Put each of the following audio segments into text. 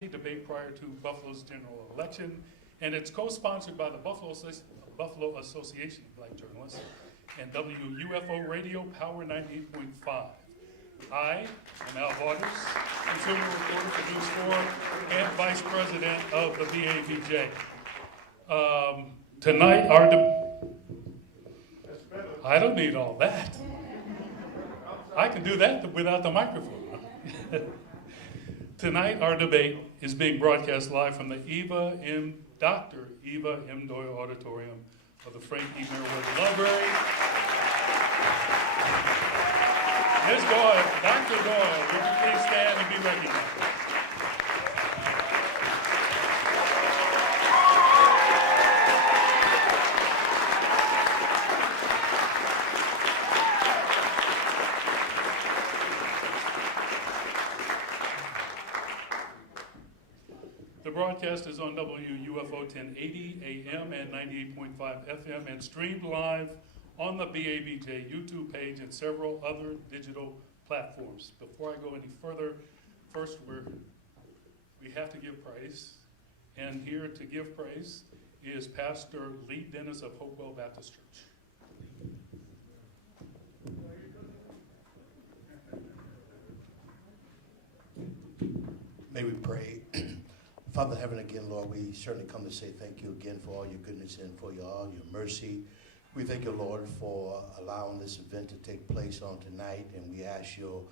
debate prior to Buffalo's general election, and it's co-sponsored by the Buffalo Association of Black Journalists and WUFO Radio Power 98.5. I am Al Waters, consumer reporter for News 4 and vice president of the BAVJ. Tonight, I don't need all that. I can do that without the microphone. Tonight, our debate is being broadcast live from the Dr. Eva M. Doyle Auditorium of the Frank E. Merriweather Library. Ms. Doyle, Dr. Doyle, would you please stand and be recognized? The broadcast is on WUFO 1080 AM and 98.5 FM and streamed live on the BABJ YouTube page and several other digital platforms. Before I go any further, first we have to give praise. And here to give praise is Pastor Lee Dennis of Hopewell Baptist Church. May we pray. Father in heaven, again, Lord, we certainly come to say thank you again for all your goodness and for all your mercy. We thank you, Lord, for allowing this event to take place on tonight, and we ask your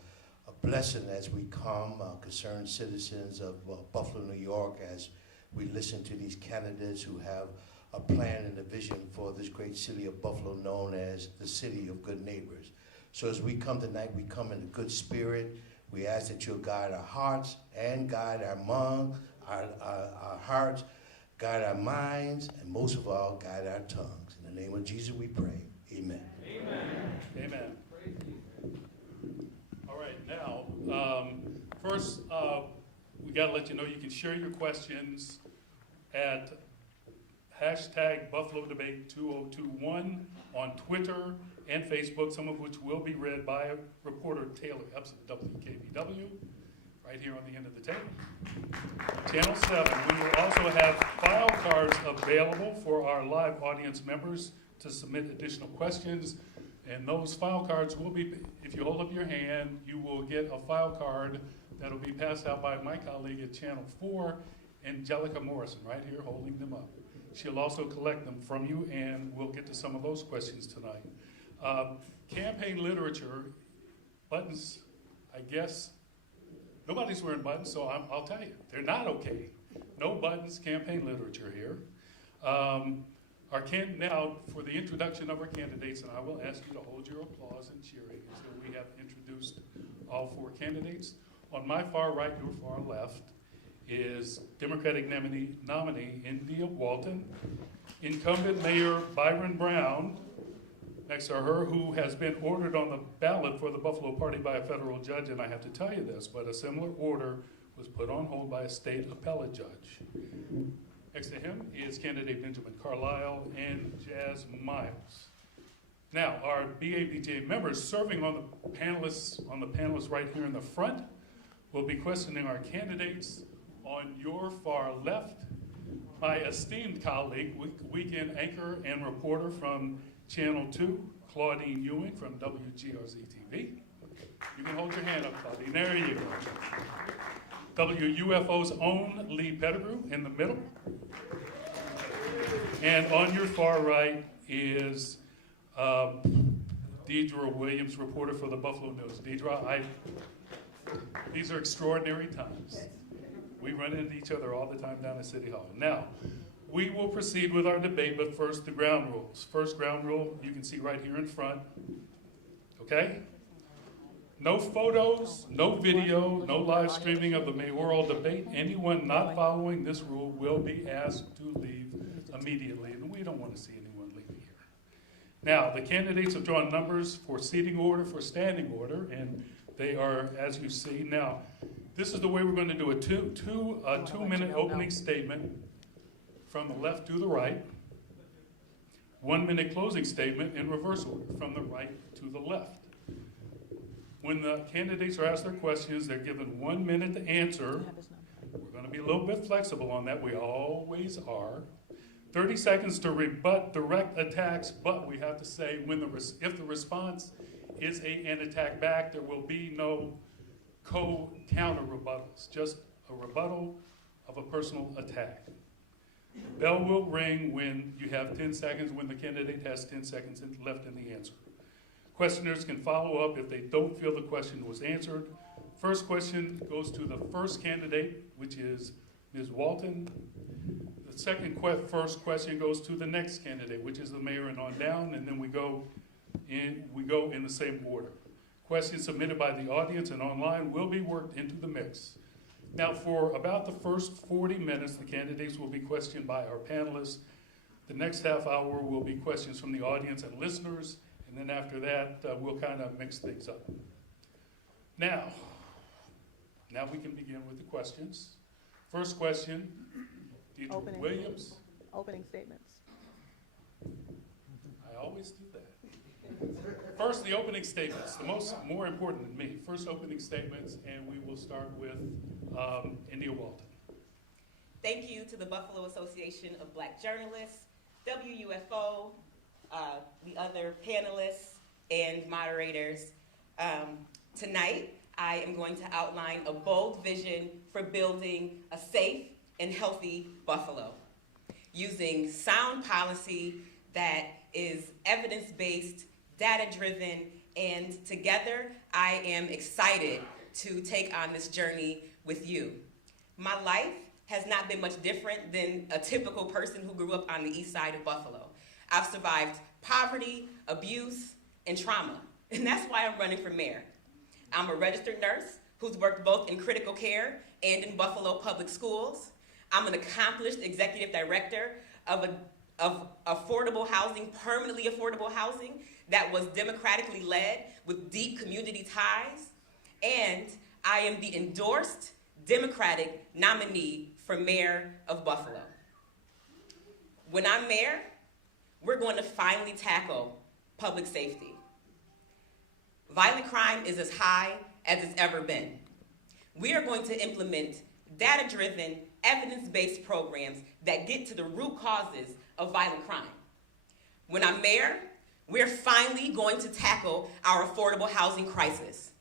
blessing as we come, concerned citizens of Buffalo, New York, as we listen to these candidates who have a plan and a vision for this great city of Buffalo known as the city of good neighbors. So as we come tonight, we come in a good spirit. We ask that you'll guide our hearts and guide our minds, our hearts, guide our minds, and most of all, guide our tongues. In the name of Jesus we pray. Amen. Amen. Amen. All right, now, first, we got to let you know you can share your questions at hashtag Buffalo Debate 2021 on Twitter and Facebook, some of which will be read by reporter Taylor Epps of WKBW, right here on the end of the table. Channel 7, we will also have file cards available for our live audience members to submit additional questions. And those file cards will be, if you hold up your hand, you will get a file card that will be passed out by my colleague at Channel 4, Angelica Morrison, right here holding them up. She'll also collect them from you, and we'll get to some of those questions tonight. Campaign literature, buttons, I guess, nobody's wearing buttons, so I'll tell you, they're not okay. No buttons, campaign literature here. Now, for the introduction of our candidates, and I will ask you to hold your applause and cheering until we have introduced all four candidates. On my far right, your far left, is Democratic nominee India Walton, incumbent Mayor Byron Brown, next to her, who has been ordered on the ballot for the Buffalo Party by a federal judge, and I have to tell you this, but a similar order was put on hold by a state appellate judge. Next to him is candidate Benjamin Carlisle and Jaz Miles. Now, our BABJ members serving on the panelists right here in the front will be questioning our candidates. On your far left, my esteemed colleague, weekend anchor and reporter from Channel 2, Claudine Ewing from WGRZ-TV. You can hold your hand up, Claudine. There you go. WUFO's own Lee Pettigrew in the middle. And on your far right is Deidre Williams, reporter for the Buffalo News. Deidre, these are extraordinary times. We run into each other all the time down at City Hall. Now, we will proceed with our debate, but first the ground rules. First ground rule, you can see right here in front. Okay? No photos, no video, no live streaming of the mayoral debate. Anyone not following this rule will be asked to leave immediately, and we don't want to see anyone leaving here. Now, the candidates have drawn numbers for seating order, for standing order, and they are, as you see. Now, this is the way we're going to do it. A two-minute opening statement from the left to the right. 1 minute closing statement in reverse order, from the right to the left. When the candidates are asked their questions, they're given 1 minute to answer. We're going going to be a little bit flexible on that. We always are. 30 seconds to rebut direct attacks, but we have to say if the response is an attack back, there will be no counter rebuttals, just a rebuttal of a personal attack. Bell will ring when you have 10 seconds, when the candidate has 10 seconds left in the answer. Questioners can follow up if they don't feel the question was answered. First question goes to the first candidate, which is Ms. Walton. The first question goes to the next candidate, which is the mayor and on down, and then we go in the same order. Questions submitted by the audience and online will be worked into the mix. Now, for about the first 40 minutes, the candidates will be questioned by our panelists. The next half hour will be questions from the audience and listeners, and then after that, we'll kind of mix things up. Now we can begin with the questions. First question, Deidre Williams. Opening statements. I always do that. First, the opening statements, more important than me. First opening statements, and we will start with India Walton. Thank you to the Buffalo Association of Black Journalists, WUFO, the other panelists and moderators. Tonight, I am going to outline a bold vision for building a safe and healthy Buffalo, using sound policy that is evidence-based, data-driven, and together, I am excited to take on this journey with you. My life has not been much different than a typical person who grew up on the east side of Buffalo. I've survived poverty, abuse, and trauma, and that's why I'm running for mayor. I'm a registered nurse who's worked both in critical care and in Buffalo public schools. I'm an accomplished executive director of affordable housing, permanently affordable housing, that was democratically led with deep community ties. And I am the endorsed Democratic nominee for mayor of Buffalo. When I'm mayor, we're going to finally tackle public safety. Violent crime is as high as it's ever been. We are going to implement data-driven, evidence-based programs that get to the root causes of violent crime. When I'm mayor, we're finally going to tackle our affordable housing crisis.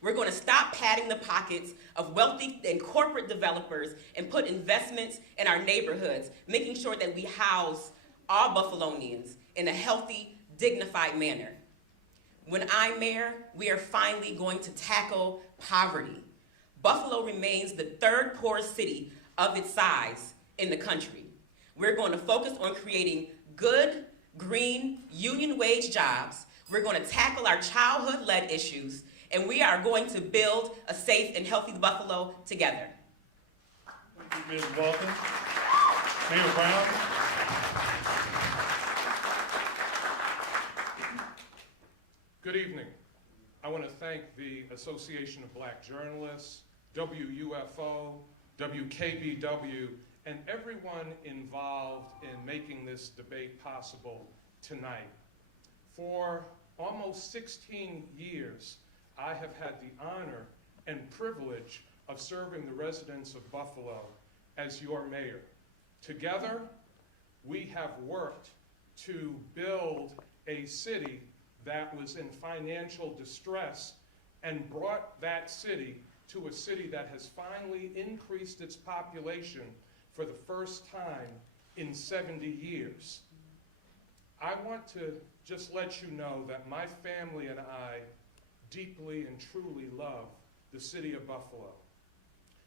We're going to stop padding the pockets of wealthy and corporate developers and put investments in our neighborhoods, making sure that we house all Buffalonians in a healthy, dignified manner. When I'm mayor, we are finally going to tackle poverty. Buffalo remains the third poorest city of its size in the country. We're going to focus on creating good, green, union wage jobs. We're going to tackle our childhood-led issues, and we are going to build a safe and healthy Buffalo together. Thank you, Ms. Walton. Mayor Brown. Good evening. I want to thank the Association of Black Journalists, WUFO, WKBW, and everyone involved in making this debate possible tonight. For almost 16 years, I have had the honor and privilege of serving the residents of Buffalo as your mayor. Together, we have worked to build a city that was in financial distress and brought that city to a city that has finally increased its population for the first time in 70 years. I want to just let you know that my family and I deeply and truly love the city of Buffalo.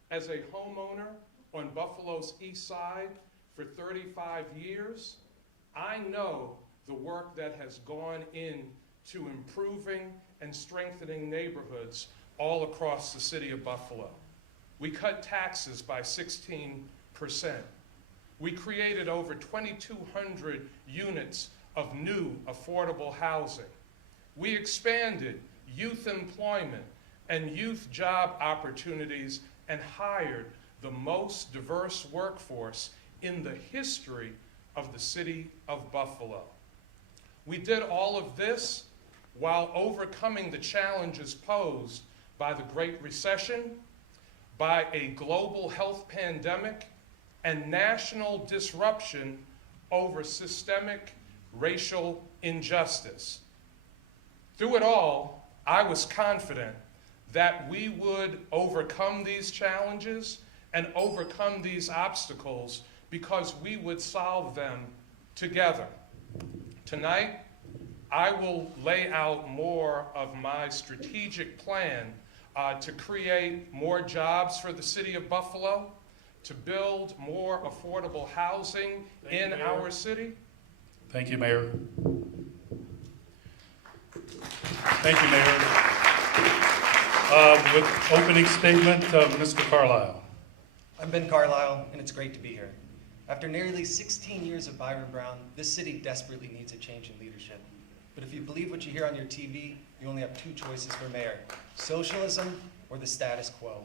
As a homeowner on Buffalo's east side for 35 years, I know the work that has gone into improving and strengthening neighborhoods all across the city of Buffalo. We cut taxes by 16%. We created over 2,200 units of new affordable housing. We expanded youth employment and youth job opportunities and hired the most diverse workforce in the history of the city of Buffalo. We did all of this while overcoming the challenges posed by the Great Recession, by a global health pandemic and national disruption over systemic racial injustice. Through it all, I was confident that we would overcome these challenges and overcome these obstacles because we would solve them together. Tonight, I will lay out more of my strategic plan to create more jobs for the city of Buffalo, to build more affordable housing in our city. Thank you, Mayor. Thank you, Mayor. With opening statement, Mr. Carlisle. I'm Ben Carlisle, and it's great to be here. After nearly 16 years of Byron Brown, this city desperately needs a change in leadership. But if you believe what you hear on your TV, you only have two choices for mayor: socialism or the status quo.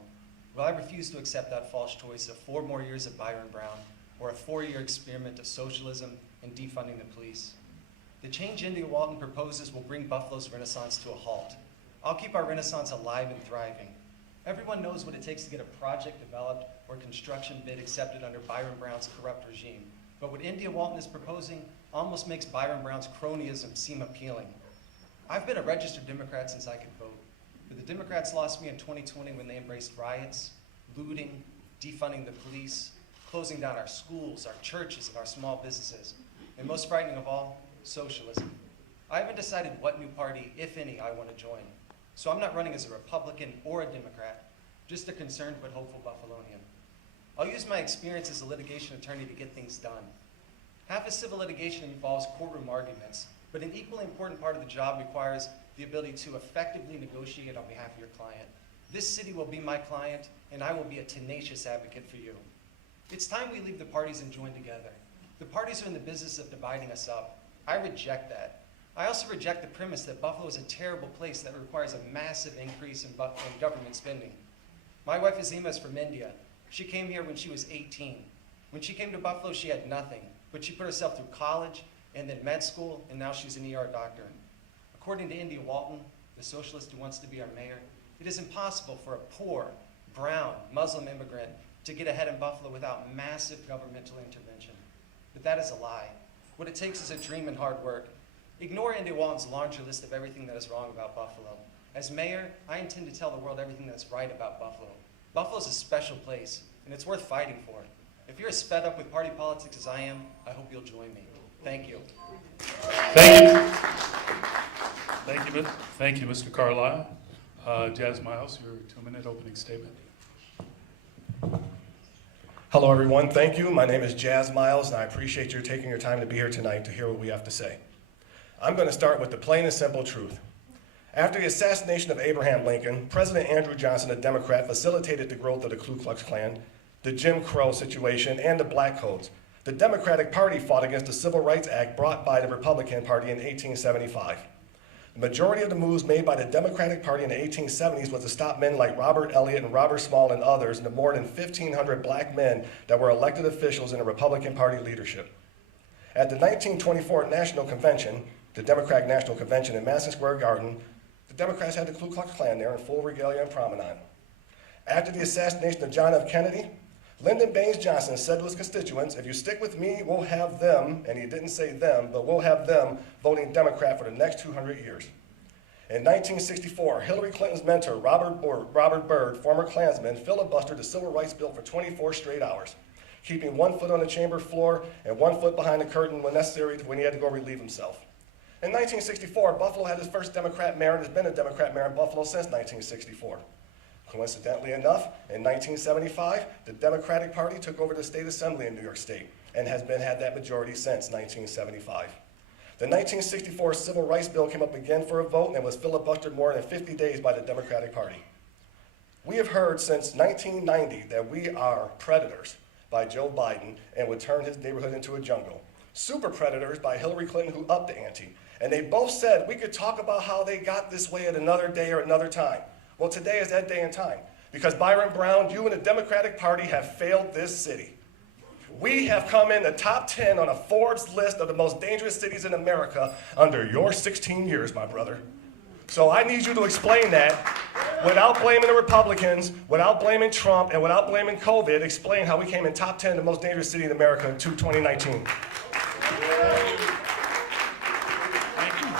Well, I refuse to accept that false choice of 4 more years of Byron Brown or a 4-year experiment of socialism and defunding the police. The change India Walton proposes will bring Buffalo's renaissance to a halt. I'll keep our renaissance alive and thriving. Everyone knows what it takes to get a project developed or construction bid accepted under Byron Brown's corrupt regime. But what India Walton is proposing almost makes Byron Brown's cronyism seem appealing. I've been a registered Democrat since I could vote, but the Democrats lost me in 2020 when they embraced riots, looting, defunding the police, closing down our schools, our churches, and our small businesses, and most frightening of all, socialism. I haven't decided what new party, if any, I want to join. So I'm not running as a Republican or a Democrat, just a concerned but hopeful Buffalonian. I'll use my experience as a litigation attorney to get things done. Half of civil litigation involves courtroom arguments, but an equally important part of the job requires the ability to effectively negotiate on behalf of your client. This city will be my client, and I will be a tenacious advocate for you. It's time we leave the parties and join together. The parties are in the business of dividing us up. I reject that. I also reject the premise that Buffalo is a terrible place that requires a massive increase in government spending. My wife Azima is from India. She came here when she was 18. When she came to Buffalo, she had nothing, but she put herself through college and then med school, and now she's an ER doctor. According to India Walton, the socialist who wants to be our mayor, it is impossible for a poor, brown, Muslim immigrant to get ahead in Buffalo without massive governmental intervention. But that is a lie. What it takes is a dream and hard work. Ignore India Walton's laundry list of everything that is wrong about Buffalo. As mayor, I intend to tell the world everything that's right about Buffalo. Buffalo's a special place, and it's worth fighting for. If you're as fed up with party politics as I am, I hope you'll join me. Thank you. Thank you. Thank you, Mr. Carlisle. Jaz Miles, your 2-minute opening statement. Hello, everyone. Thank you. My name is Jaz Miles, and I appreciate you taking your time to be here tonight to hear what we have to say. I'm going to start with the plain and simple truth. After the assassination of Abraham Lincoln, President Andrew Johnson, a Democrat, facilitated the growth of the Ku Klux Klan, the Jim Crow situation, and the Black Codes. The Democratic Party fought against the Civil Rights Act brought by the Republican Party in 1875. The majority of the moves made by the Democratic Party in the 1870s was to stop men like Robert Elliott and Robert Small and others, and the more than 1,500 black men that were elected officials in the Republican Party leadership. At the 1924 National Convention, the Democratic National Convention in Madison Square Garden, the Democrats had the Ku Klux Klan there in full regalia and promenade. After the assassination of John F. Kennedy, Lyndon Baines Johnson said to his constituents, if you stick with me, we'll have them, and he didn't say them, but we'll have them voting Democrat for the next 200 years. In 1964, Hillary Clinton's mentor, Robert Byrd, former Klansman, filibustered the Civil Rights Bill for 24 straight hours, keeping 1 foot on the chamber floor and 1 foot behind the curtain when necessary when he had to go relieve himself. In 1964, Buffalo had its first Democrat mayor and has been a Democrat mayor in Buffalo since 1964. Coincidentally enough, in 1975, the Democratic Party took over the state assembly in New York State and has had that majority since 1975. The 1964 Civil Rights Bill came up again for a vote and was filibustered more than 50 days by the Democratic Party. We have heard since 1990 that we are predators by Joe Biden and would turn his neighborhood into a jungle. Super predators by Hillary Clinton, who upped the ante. And they both said we could talk about how they got this way at another day or another time. Well, today is that day and time. Because Byron Brown, you and the Democratic Party have failed this city. We have come in the top 10 on a Forbes list of the most dangerous cities in America under your 16 years, my brother. So I need you to explain that without blaming the Republicans, without blaming Trump, and without blaming COVID. Explain how we came in top 10, the most dangerous city in America in 2019.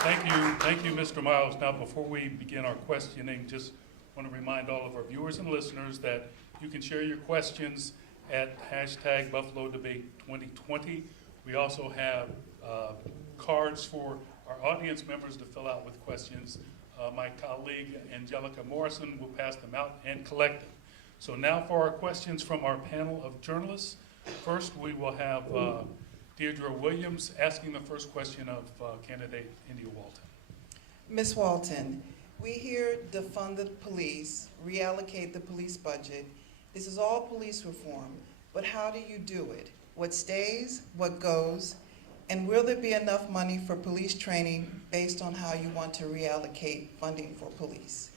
Thank you, Mr. Miles. Now, before we begin our questioning, just want to remind all of our viewers and listeners that you can share your questions at hashtag Buffalo Debate 2020. We also have cards for our audience members to fill out with questions. My colleague Angelica Morrison will pass them out and collect them. So now for our questions from our panel of journalists. First, we will have Deirdre Williams asking the first question of candidate India Walton. Ms. Walton, we hear defund the police, reallocate the police budget. This is all police reform, but how do you do it? What stays, what goes, and will there be enough money for police training based on how you want to reallocate funding for police?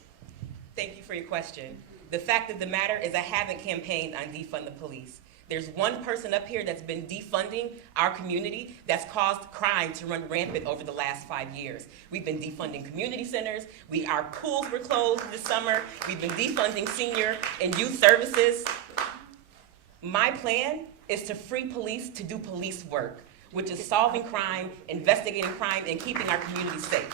Thank you for your question. The fact of the matter is I haven't campaigned on defund the police. There's one person up here that's been defunding our community that's caused crime to run rampant over the last 5 years. We've been defunding community centers. Our pools were closed this summer. We've been defunding senior and youth services. My plan is to free police to do police work, which is solving crime, investigating crime, and keeping our community safe.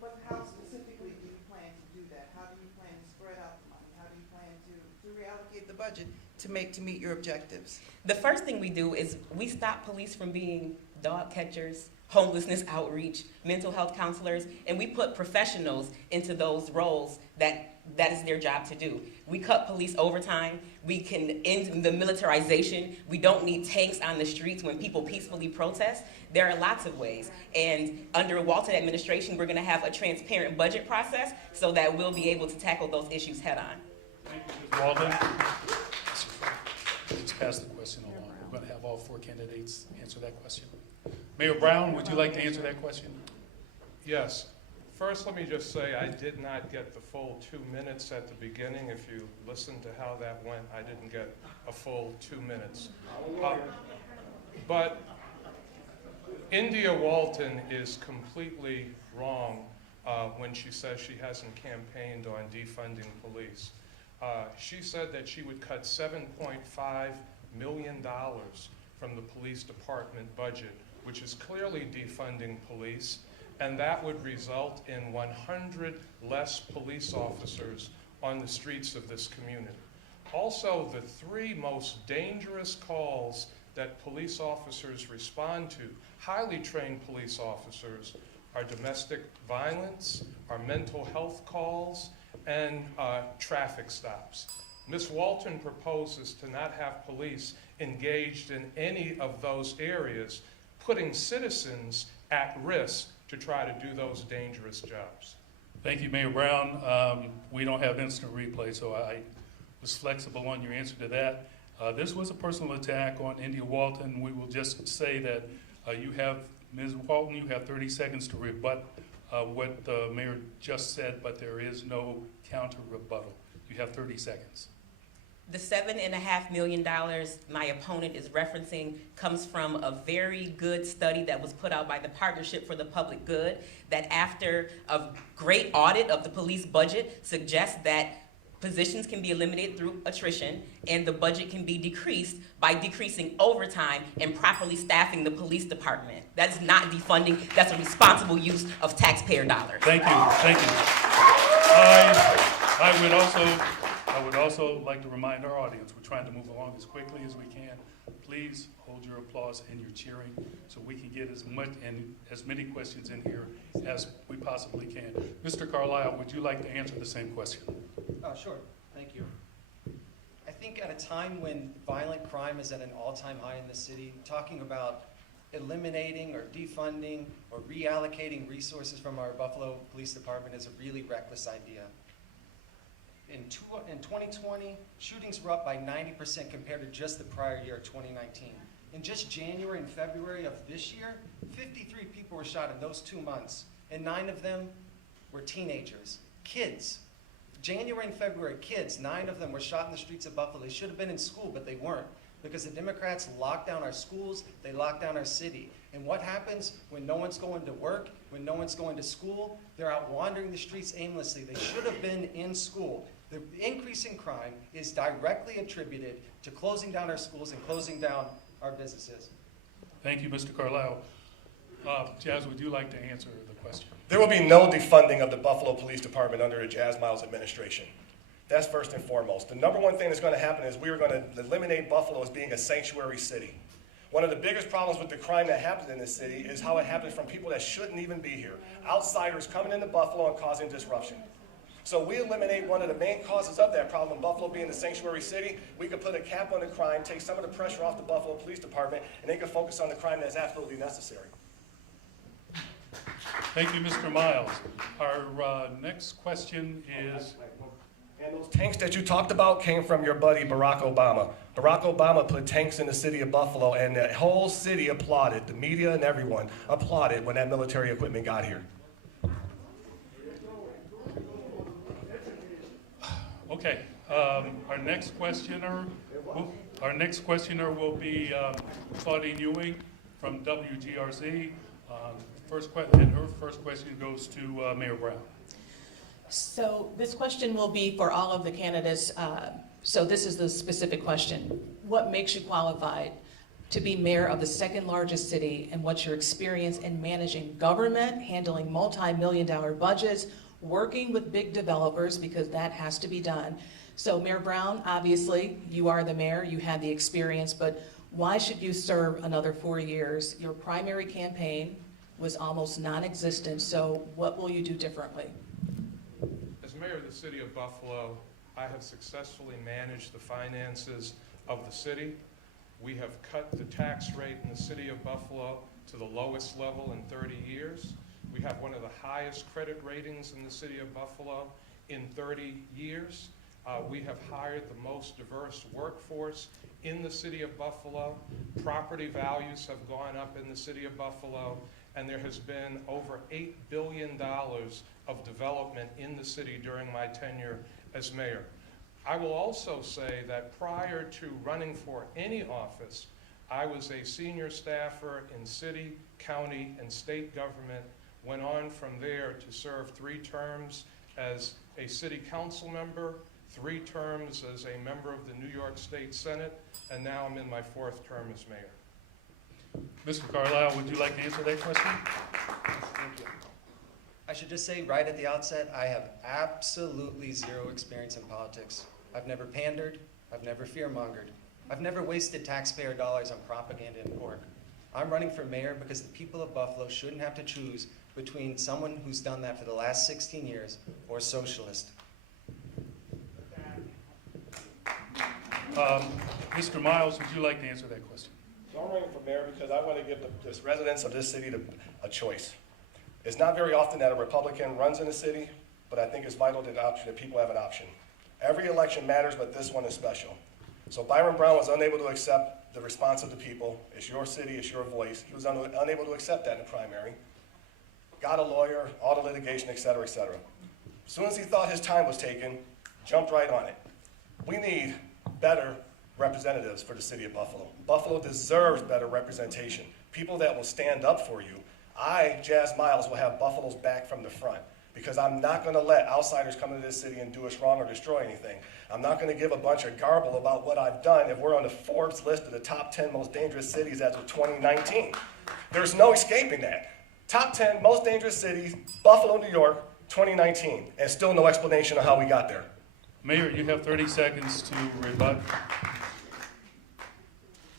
But how specifically do you plan to do that? How do you plan to spread out the money? How do you plan to reallocate the budget to meet your objectives? The first thing we do is we stop police from being dog catchers, homelessness outreach, mental health counselors, and we put professionals into those roles that is their job to do. We cut police overtime. We can end the militarization. We don't need tanks on the streets when people peacefully protest. There are lots of ways. And under a Walton administration, we're going to have a transparent budget process so that we'll be able to tackle those issues head on. Thank you, Ms. Walton. Let's pass the question along. We're going to have all 4 candidates answer that question. Mayor Brown, would you like to answer that question? Yes. First, let me just say I did not get the full 2 minutes at the beginning. If you listen to how that went, I didn't get a full 2 minutes. But India Walton is completely wrong when she says she hasn't campaigned on defunding police. She said that she would cut $7.5 million from the police department budget, which is clearly defunding police, and that would result in 100 less police officers on the streets of this community. Also, the 3 most dangerous calls that police officers respond to, highly trained police officers, are domestic violence, are mental health calls, and traffic stops. Ms. Walton proposes to not have police engaged in any of those areas, putting citizens at risk to try to do those dangerous jobs. Thank you, Mayor Brown. We don't have instant replay, so I was flexible on your answer to that. This was a personal attack on India Walton. We will just say that you have, Ms. Walton, you have 30 seconds to rebut what the mayor just said, but there is no counter rebuttal. You have 30 seconds. The $7.5 million my opponent is referencing comes from a very good study that was put out by the Partnership for the Public Good that after a great audit of the police budget suggests that positions can be eliminated through attrition and the budget can be decreased by decreasing overtime and properly staffing the police department. That is not defunding, that's a responsible use of taxpayer dollars. Thank you, thank you. I would also like to remind our audience, we're trying to move along as quickly as we can. Please hold your applause and your cheering so we can get as much and as many questions in here as we possibly can. Mr. Carlisle, would you like to answer the same question? Sure, thank you. I think at a time when violent crime is at an all-time high in the city, talking about eliminating or defunding or reallocating resources from our Buffalo Police Department is a really reckless idea. In 2020, shootings were up by 90% compared to just the prior year, 2019. In just January and February of this year, 53 people were shot in those 2 months, and 9 of them were teenagers, kids. January and February, kids, 9 of them were shot in the streets of Buffalo. They should have been in school, but they weren't, because the Democrats locked down our schools, they locked down our city. And what happens when no one's going to work, when no one's going to school? They're out wandering the streets aimlessly. They should have been in school. The increase in crime is directly attributed to closing down our schools and closing down our businesses. Thank you, Mr. Carlisle. Jaz, would you like to answer the question? There will be no defunding of the Buffalo Police Department under the Jaz Miles administration. That's first and foremost. The number one thing that's going to happen is we are going to eliminate Buffalo as being a sanctuary city. One of the biggest problems with the crime that happens in this city is how it happens from people that shouldn't even be here. Outsiders coming into Buffalo and causing disruption. So we eliminate one of the main causes of that problem, Buffalo being the sanctuary city. We could put a cap on the crime, take some of the pressure off the Buffalo Police Department, and they can focus on the crime that's absolutely necessary. Thank you, Mr. Miles. Our next question is, And those tanks that you talked about came from your buddy Barack Obama. Barack Obama put tanks in the city of Buffalo, and the whole city applauded. The media and everyone applauded when that military equipment got here. okay, our next questioner will be Claudine Ewing from WGRZ. And her first question goes to Mayor Brown. So this question will be for all of the candidates. So this is the specific question. What makes you qualified to be mayor of the second largest city, and what's your experience in managing government, handling multi-million-dollar budgets, working with big developers, because that has to be done. So Mayor Brown, obviously, you are the mayor, you have the experience, but why should you serve another 4 years? Your primary campaign was almost non-existent, so what will you do differently? As mayor of the city of Buffalo, I have successfully managed the finances of the city. We have cut the tax rate in the city of Buffalo to the lowest level in 30 years. We have one of the highest credit ratings in the city of Buffalo in 30 years. We have hired the most diverse workforce in the city of Buffalo. Property values have gone up in the city of Buffalo, and there has been over $8 billion of development in the city during my tenure as mayor. I will also say that prior to running for any office, I was a senior staffer in city, county, and state government, went on from there to serve 3 terms as a city council member, 3 terms as a member of the New York State Senate, and now I'm in my 4th term as mayor. Mr. Carlisle, would you like to answer that question? Thank you. I should just say right at the outset, I have absolutely zero experience in politics. I've never pandered, I've never fear-mongered, I've never wasted taxpayer dollars on propaganda and pork. I'm running for mayor because the people of Buffalo shouldn't have to choose between someone who's done that for the last 16 years or a socialist. Mr. Miles, would you like to answer that question? So I'm running for mayor because I want to give the residents of this city a choice. It's not very often that a Republican runs in the city, but I think it's vital that people have an option. Every election matters, but this one is special. So Byron Brown was unable to accept the response of the people. It's your city, it's your voice. He was unable to accept that in the primary. Got a lawyer, all the litigation, et cetera, et cetera. As soon as he thought his time was taken, jumped right on it. We need better representatives for the city of Buffalo. Buffalo deserves better representation. People that will stand up for you. I, Jaz Miles, will have Buffalo's back from the front, because I'm not going to let outsiders come into this city and do us wrong or destroy anything. I'm not going to give a bunch of garble about what I've done if we're on the Forbes list of the top 10 most dangerous cities as of 2019. There's no escaping that. Top 10 most dangerous cities, Buffalo, New York, 2019, and still no explanation of how we got there. Mayor, you have 30 seconds to rebut.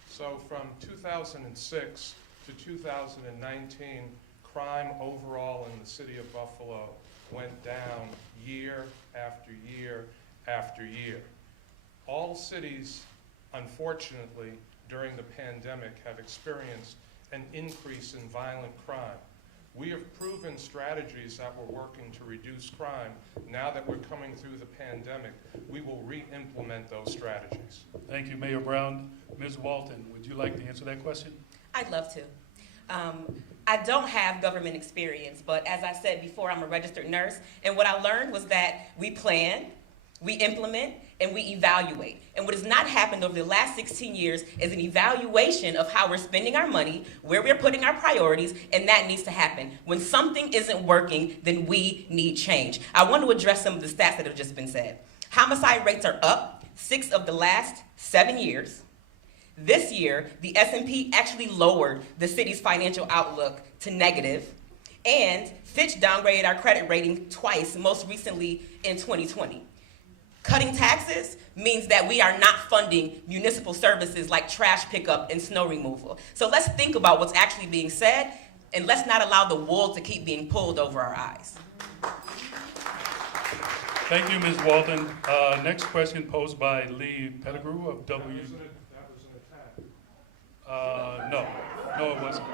So from 2006 to 2019, crime overall in the city of Buffalo went down year after year after year. All cities, unfortunately, during the pandemic have experienced an increase in violent crime. We have proven strategies that we're working to reduce crime. Now that we're coming through the pandemic, we will re-implement those strategies. Thank you, Mayor Brown. Ms. Walton, would you like to answer that question? I'd love to. I don't have government experience, but as I said before, I'm a registered nurse, and what I learned was that we plan, We implement and we evaluate. And what has not happened over the last 16 years is an evaluation of how we're spending our money, where we're putting our priorities, and that needs to happen. When something isn't working, then we need change. I want to address some of the stats that have just been said. Homicide rates are up 6 of the last 7 years. This year, the S&P actually lowered the city's financial outlook to negative, and Fitch downgraded our credit rating twice, most recently in 2020. Cutting taxes means that we are not funding municipal services like trash pickup and snow removal. So let's think about what's actually being said, and let's not allow the wool to keep being pulled over our eyes. Thank you, Ms. Walton. Next question posed by Lee Pettigrew of That was an attack. No, it wasn't.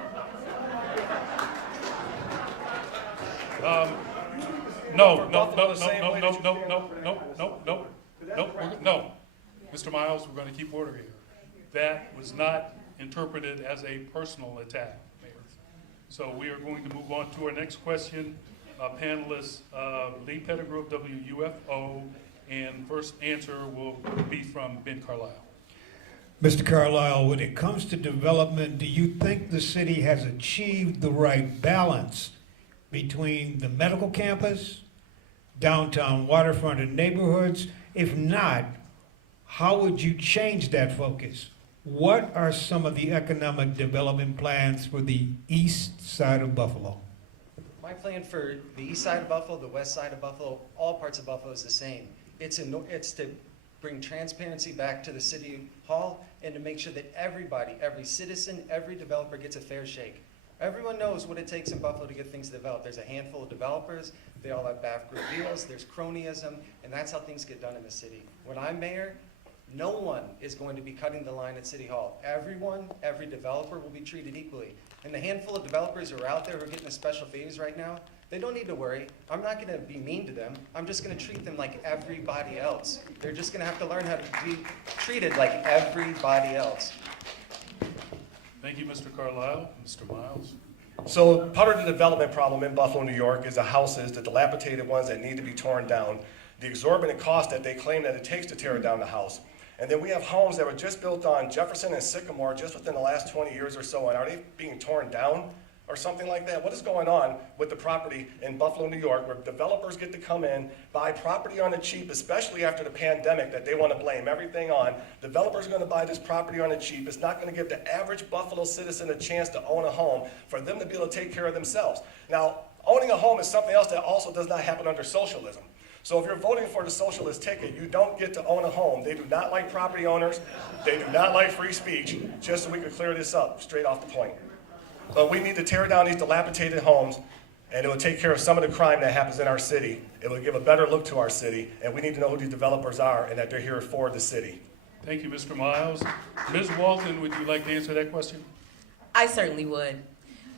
No. Mr. Miles, we're going to keep order here. That was not interpreted as a personal attack, Mayor. So we are going to move on to our next question. Panelists Lee Pettigrew of WUFO, and first answer will be from Ben Carlisle. Mr. Carlisle, when it comes to development, do you think the city has achieved the right balance between the medical campus, downtown waterfront and neighborhoods? If not, how would you change that focus? What are some of the economic development plans for the east side of Buffalo? My plan for the east side of Buffalo, the west side of Buffalo, all parts of Buffalo is the same. It's to bring transparency back to the city hall and to make sure that everybody, every citizen, every developer gets a fair shake. Everyone knows what it takes in Buffalo to get things developed. There's a handful of developers, they all have backroom deals, there's cronyism, and that's how things get done in the city. When I'm mayor, no one is going to be cutting the line at City Hall. Everyone, every developer will be treated equally. And the handful of developers who are out there who are getting a special phase right now, they don't need to worry. I'm not going to be mean to them. I'm just going to treat them like everybody else. They're just going to have to learn how to be treated like everybody else. Thank you, Mr. Carlisle. Mr. Miles. So part of the development problem in Buffalo, New York is the houses, the dilapidated ones that need to be torn down, the exorbitant cost that they claim that it takes to tear down the house. And then we have homes that were just built on Jefferson and Sycamore just within the last 20 years or so, and are they being torn down or something like that? What is going on with the property in Buffalo, New York, where developers get to come in, buy property on the cheap, especially after the pandemic that they want to blame everything on? Developers are going to buy this property on the cheap. It's not going to give the average Buffalo citizen a chance to own a home for them to be able to take care of themselves. Now, owning a home is something else that also does not happen under socialism. So if you're voting for the socialist ticket, you don't get to own a home. They do not like property owners. They do not like free speech, just so we can clear this up straight off the point. But we need to tear down these dilapidated homes, and it will take care of some of the crime that happens in our city. It will give a better look to our city, and we need to know who these developers are and that they're here for the city. Thank you, Mr. Miles. Ms. Walton, would you like to answer that question? I certainly would.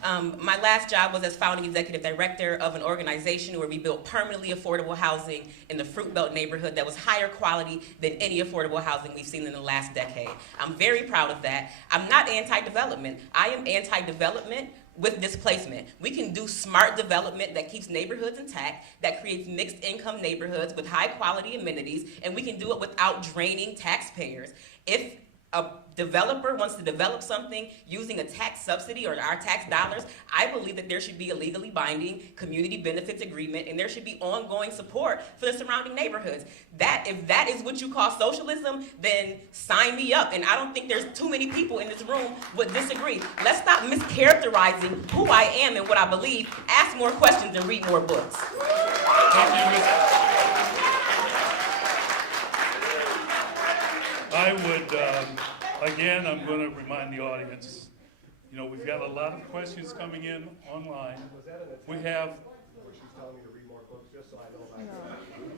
My last job was as founding executive director of an organization where we built permanently affordable housing in the Fruit Belt neighborhood that was higher quality than any affordable housing we've seen in the last decade. I'm very proud of that. I'm not anti-development. I am anti-development with displacement. We can do smart development that keeps neighborhoods intact, that creates mixed income neighborhoods with high quality amenities, and we can do it without draining taxpayers. If a developer wants to develop something using a tax subsidy or our tax dollars, I believe that there should be a legally binding community benefits agreement, and there should be ongoing support for the surrounding neighborhoods. If that is what you call socialism, then sign me up. And I don't think there's too many people in this room would disagree. Let's stop mischaracterizing who I am and what I believe. Ask more questions and read more books. Thank you, Ms. I would, again, I'm going to remind the audience, you know, we've got a lot of questions coming in online. We have,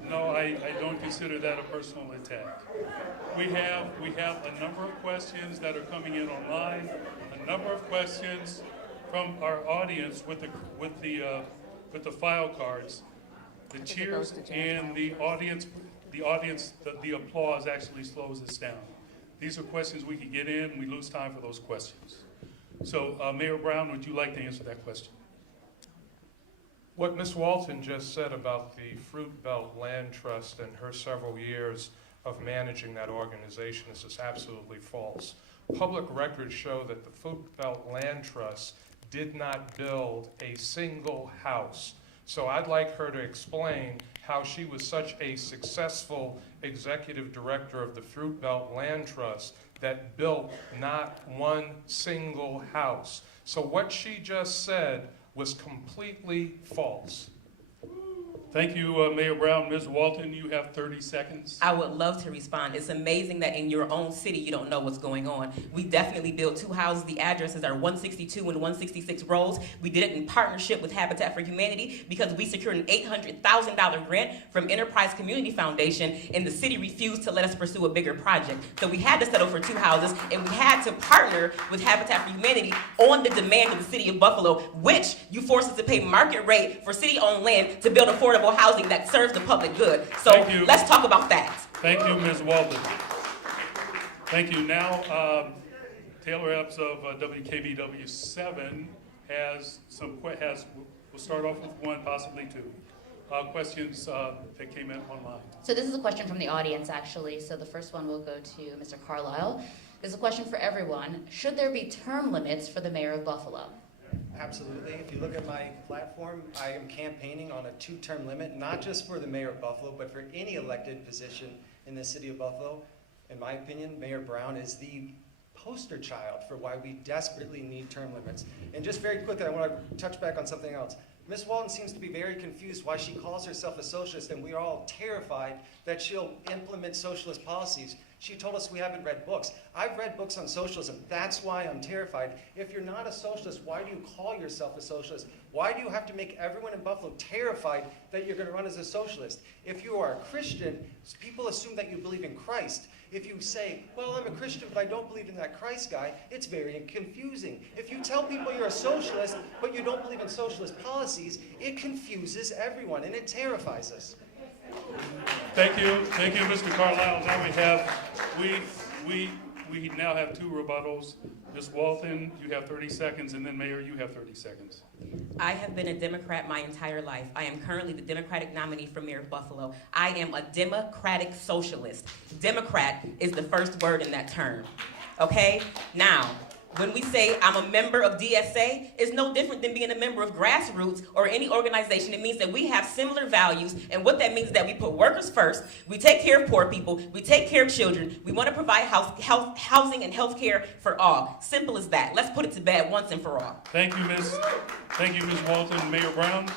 no, I don't consider that a personal attack. We have a number of questions that are coming in online, a number of questions from our audience with the file cards. The cheers and the audience, the applause actually slows us down. These are questions we can get in, we lose time for those questions. So, Mayor Brown, would you like to answer that question? What Ms. Walton just said about the Fruit Belt Land Trust and her several years of managing that organization is just absolutely false. Public records show that the Fruit Belt Land Trust did not build a single house. So I'd like her to explain how she was such a successful executive director of the Fruit Belt Land Trust that built not one single house. So what she just said was completely false. Thank you, Mayor Brown. Ms. Walton, you have 30 seconds. I would love to respond. It's amazing that in your own city you don't know what's going on. We definitely built 2 houses. The addresses are 162 and 166 Rose. We did it in partnership with Habitat for Humanity because we secured an $800,000 grant from Enterprise Community Foundation, and the city refused to let us pursue a bigger project. So we had to settle for 2 houses, and we had to partner with Habitat for Humanity on the demand of the city of Buffalo, which you forced us to pay market rate for city-owned land to build affordable housing that serves the public good. So let's talk about that. Thank you, Ms. Walton. Thank you. Now, Taylor Epps of WKBW7 we'll start off with 1, possibly 2. Questions that came in online. So this is a question from the audience, actually. So the first one will go to Mr. Carlisle. This is a question for everyone. Should there be term limits for the mayor of Buffalo? Absolutely. If you look at my platform, I am campaigning on a 2-term limit, not just for the mayor of Buffalo, but for any elected position in the city of Buffalo. In my opinion, Mayor Brown is the poster child for why we desperately need term limits. And just very quickly, I want to touch back on something else. Ms. Walton seems to be very confused why she calls herself a socialist, and we are all terrified that she'll implement socialist policies. She told us we haven't read books. I've read books on socialism. That's why I'm terrified. If you're not a socialist, why do you call yourself a socialist? Why do you have to make everyone in Buffalo terrified that you're going to run as a socialist? If you are a Christian, people assume that you believe in Christ. If you say, well, I'm a Christian, but I don't believe in that Christ guy, it's very confusing. If you tell people you're a socialist, but you don't believe in socialist policies, it confuses everyone, and it terrifies us. Thank you, Mr. Carlisle. Now we now have 2 rebuttals. Ms. Walton, you have 30 seconds, and then Mayor, you have 30 seconds. I have been a Democrat my entire life. I am currently the Democratic nominee for Mayor of Buffalo. I am a democratic socialist. Democrat is the first word in that term. Okay? Now, when we say I'm a member of DSA, it's no different than being a member of Grassroots or any organization. It means that we have similar values, and what that means is that we put workers first, we take care of poor people, we take care of children, we want to provide housing and health care for all. Simple as that. Let's put it to bed once and for all. Thank you, Ms. Walton. Mayor Brown,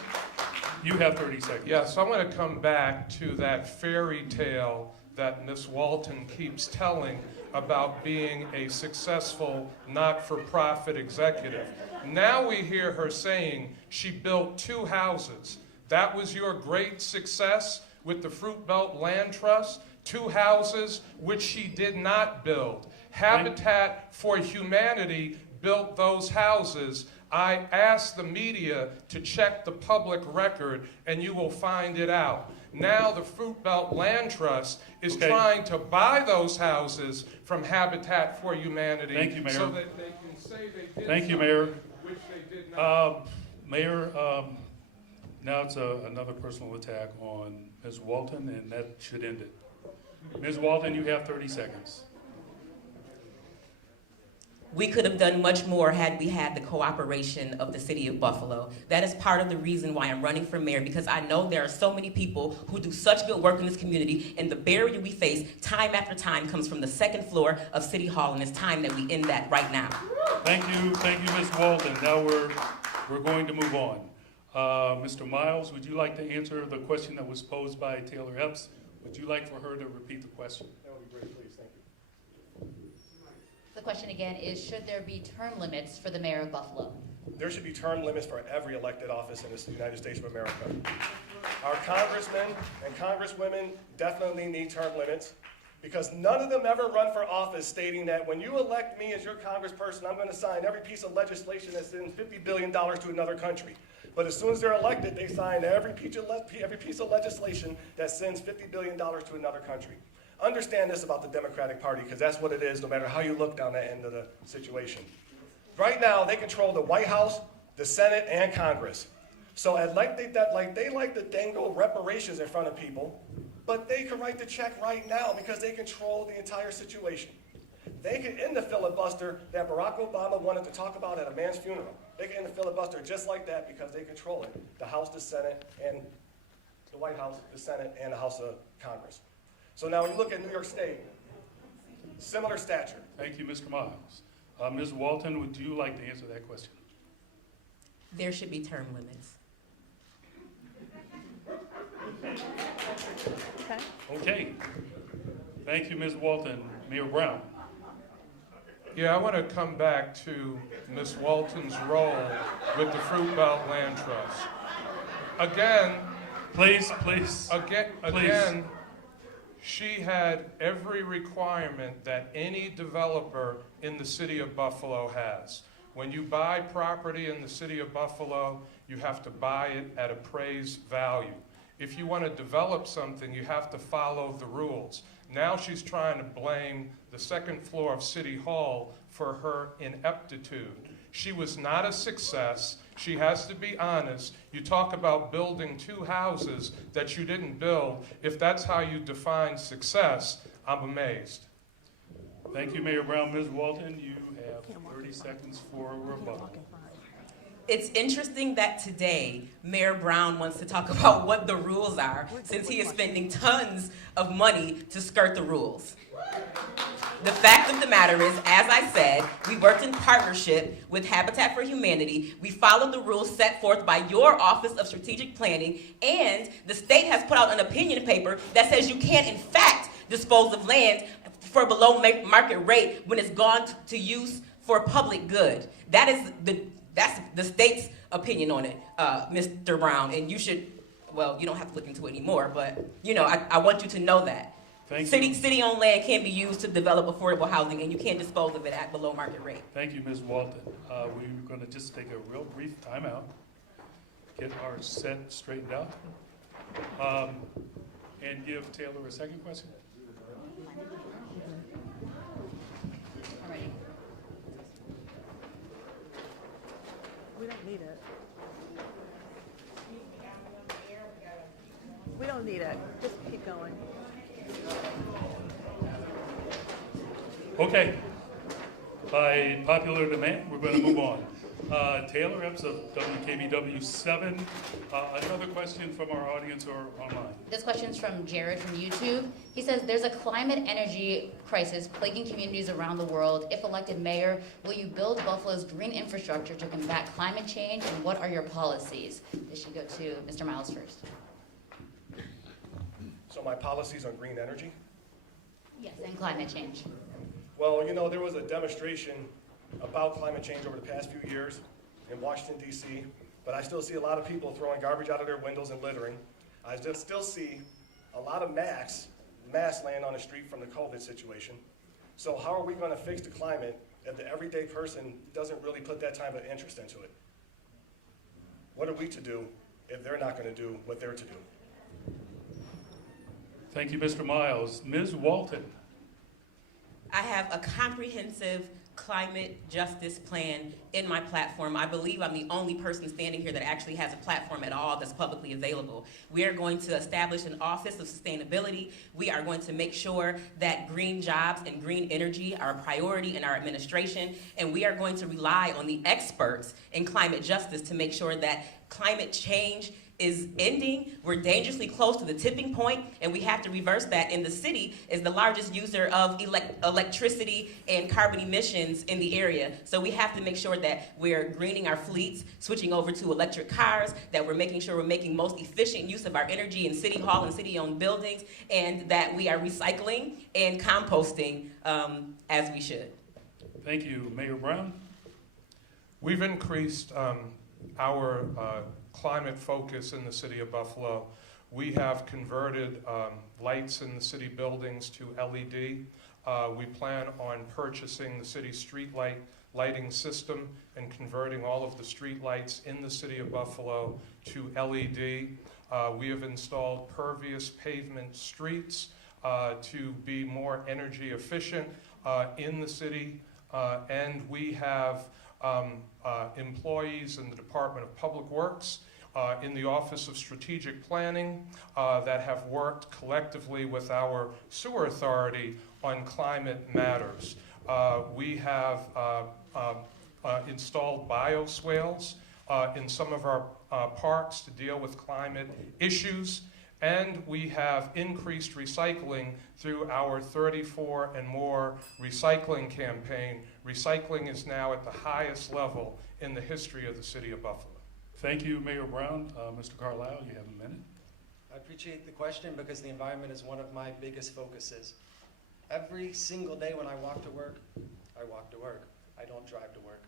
you have 30 seconds. Yes, I want to come back to that fairy tale that Ms. Walton keeps telling about being a successful not-for-profit executive. Now we hear her saying she built 2 houses. That was your great success with the Fruit Belt Land Trust? 2 houses which she did not build. Habitat for Humanity built those houses. I asked the media to check the public record, and you will find it out. Now the Fruit Belt Land Trust is trying to buy those houses from Habitat for Humanity. Thank you, Mayor. So that they can say they did Thank you, Mayor. which they did not. Mayor, now it's another personal attack on Ms. Walton, and that should end it. Ms. Walton, you have 30 seconds. We could have done much more had we had the cooperation of the city of Buffalo. That is part of the reason why I'm running for mayor, because I know there are so many people who do such good work in this community, and the barrier we face time after time comes from the 2nd floor of City Hall, and it's time that we end that right now. Thank you, Ms. Walton. Now we're going to move on. Mr. Miles, would you like to answer the question that was posed by Taylor Epps? Would you like for her to repeat the question? That would be great, please. Thank you. The question again is, should there be term limits for the mayor of Buffalo? There should be term limits for every elected office in the United States of America. Our congressmen and congresswomen definitely need term limits because none of them ever run for office stating that when you elect me as your congressperson, I'm going to sign every piece of legislation that sends $50 billion to another country. But as soon as they're elected, they sign every piece of legislation that sends $50 billion to another country. Understand this about the Democratic Party, because that's what it is, no matter how you look down that end of the situation. Right now, they control the White House, the Senate, and Congress. So I'd like they like to dangle reparations in front of people, but they can write the check right now because they control the entire situation. They can end the filibuster that Barack Obama wanted to talk about at a man's funeral. They can end the filibuster just like that because they control it. The House, the Senate, and the White House, the Senate, and the House of Congress. So now when you look at New York State, similar stature. Thank you, Mr. Miles. Ms. Walton, would you like to answer that question? There should be term limits. Okay. Thank you, Ms. Walton. Mayor Brown. Yeah, I want to come back to Ms. Walton's role with the Fruit Belt Land Trust. Again, Please. Again, she had every requirement that any developer in the city of Buffalo has. When you buy property in the city of Buffalo, you have to buy it at appraised value. If you want to develop something, you have to follow the rules. Now she's trying to blame the second floor of City Hall for her ineptitude. She was not a success. She has to be honest. You talk about building 2 houses that you didn't build. If that's how you define success, I'm amazed. Thank you, Mayor Brown. Ms. Walton, you have 30 seconds for rebuttal. It's interesting that today Mayor Brown wants to talk about what the rules are, since he is spending tons of money to skirt the rules. The fact of the matter is, as I said, we worked in partnership with Habitat for Humanity. We followed the rules set forth by your Office of Strategic Planning, and the state has put out an opinion paper that says you can, in fact, dispose of land for below market rate when it's gone to use for public good. That's the state's opinion on it, Mr. Brown, and you should, well, you don't have to look into it anymore, but, you know, I want you to know that. City-owned land can be used to develop affordable housing, and you can't dispose of it at below market rate. Thank you, Ms. Walton. We're going to just take a real brief timeout, get our set straightened out, and give Taylor a second question. We don't need it. We don't need it. Just keep going. Okay. By popular demand, we're going to move on. Taylor Epps of WKBW-7. Another question from our audience or online. This question's from Jared from YouTube. He says, there's a climate energy crisis plaguing communities around the world. If elected mayor, will you build Buffalo's green infrastructure to combat climate change, and what are your policies? This should go to Mr. Miles first. So my policies on green energy? Yes, and climate change. Well, you know, there was a demonstration about climate change over the past few years in Washington, D.C., but I still see a lot of people throwing garbage out of their windows and littering. I still see a lot of masks laying on the street from the COVID situation. So how are we going to fix the climate if the everyday person doesn't really put that type of interest into it? What are we to do if they're not going to do what they're to do? Thank you, Mr. Miles. Ms. Walton. I have a comprehensive climate justice plan in my platform. I believe I'm the only person standing here that actually has a platform at all that's publicly available. We are going to establish an Office of Sustainability. We are going to make sure that green jobs and green energy are a priority in our administration, and we are going to rely on the experts in climate justice to make sure that climate change is ending. We're dangerously close to the tipping point, and we have to reverse that. And the city is the largest user of electricity and carbon emissions in the area. So we have to make sure that we're greening our fleets, switching over to electric cars, that we're making sure we're making most efficient use of our energy in City Hall and city-owned buildings, and that we are recycling and composting as we should. Thank you. Mayor Brown? We've increased our climate focus in the city of Buffalo. We have converted lights in the city buildings to LED. We plan on purchasing the city street lighting system and converting all of the street lights in the city of Buffalo to LED. We have installed pervious pavement streets to be more energy efficient in the city, and we have employees in the Department of Public Works in the Office of Strategic Planning that have worked collectively with our sewer authority on climate matters. We have installed bioswales in some of our parks to deal with climate issues, and we have increased recycling through our 34 and more recycling campaign. Recycling is now at the highest level in the history of the city of Buffalo. Thank you, Mayor Brown. Mr. Carlisle, you have a minute. I appreciate the question because the environment is one of my biggest focuses. Every single day when I walk to work, I walk to work. I don't drive to work.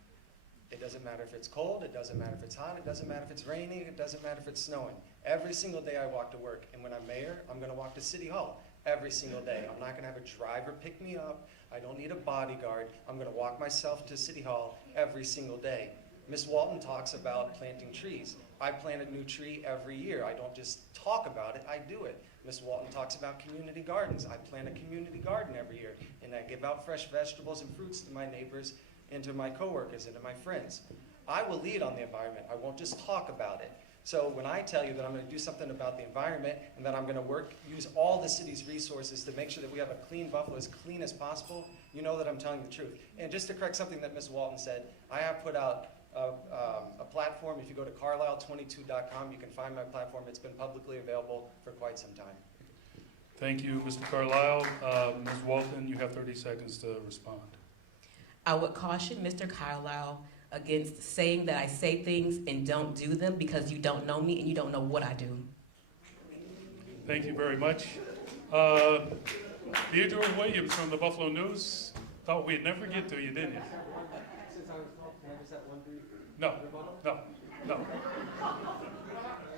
It doesn't matter if it's cold, it doesn't matter if it's hot, it doesn't matter if it's raining, it doesn't matter if it's snowing. Every single day I walk to work, and when I'm mayor, I'm gonna walk to City Hall every single day. I'm not gonna have a driver pick me up, I don't need a bodyguard, I'm gonna walk myself to City Hall every single day. Ms. Walton talks about planting trees. I plant a new tree every year. I don't just talk about it, I do it. Ms. Walton talks about community gardens. I plant a community garden every year, and I give out fresh vegetables and fruits to my neighbors and to my coworkers and to my friends. I will lead on the environment. I won't just talk about it. So when I tell you that I'm going to do something about the environment and that I'm going to use all the city's resources to make sure that we have a clean Buffalo, as clean as possible, you know that I'm telling the truth. And just to correct something that Ms. Walton said, I have put out a platform. If you go to carlisle22.com, you can find my platform. It's been publicly available for quite some time. Thank you, Mr. Carlisle. Ms. Walton, you have 30 seconds to respond. I would caution Mr. Carlisle against saying that I say things and don't do them because you don't know me and you don't know what I do. Thank you very much. Deidre Williams from the Buffalo News. Thought we'd never get to you, didn't you? No.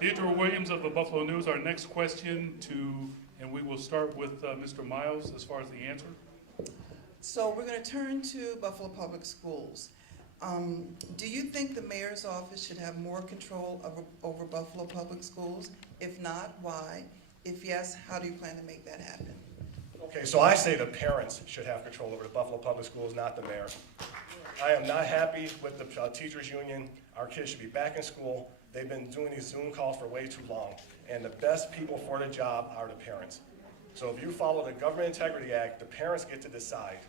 Deidre Williams of the Buffalo News. Our next question and we will start with Mr. Miles as far as the answer. So we're going to turn to Buffalo Public Schools. Do you think the mayor's office should have more control over Buffalo Public Schools? If not, why? If yes, how do you plan to make that happen? Okay, so I say the parents should have control over the Buffalo Public Schools, not the mayor. I am not happy with the teachers union. Our kids should be back in school. They've been doing these Zoom calls for way too long. And the best people for the job are the parents. So if you follow the Government Integrity Act, the parents get to decide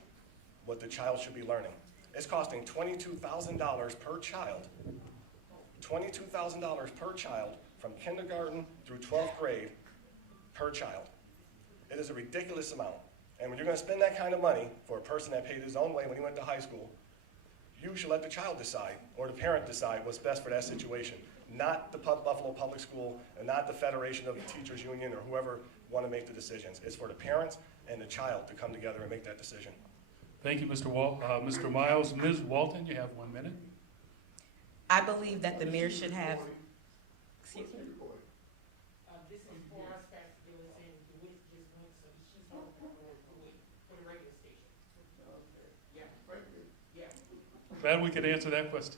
what the child should be learning. It's costing $22,000 per child. $22,000 per child from kindergarten through 12th grade per child. It is a ridiculous amount. And when you're going to spend that kind of money for a person that paid his own way when he went to high school, you should let the child decide, or the parent decide what's best for that situation, not the Buffalo Public School and not the Federation of the Teachers Union or whoever want to make the decisions. It's for the parents and the child to come together and make that decision. Thank you, Mr. Miles. Ms. Walton, you have 1 minute. I believe that the mayor should have, excuse me? This is for us festivals and DeWitt just went, so she's home for the radio station. Yeah. Glad we could answer that question.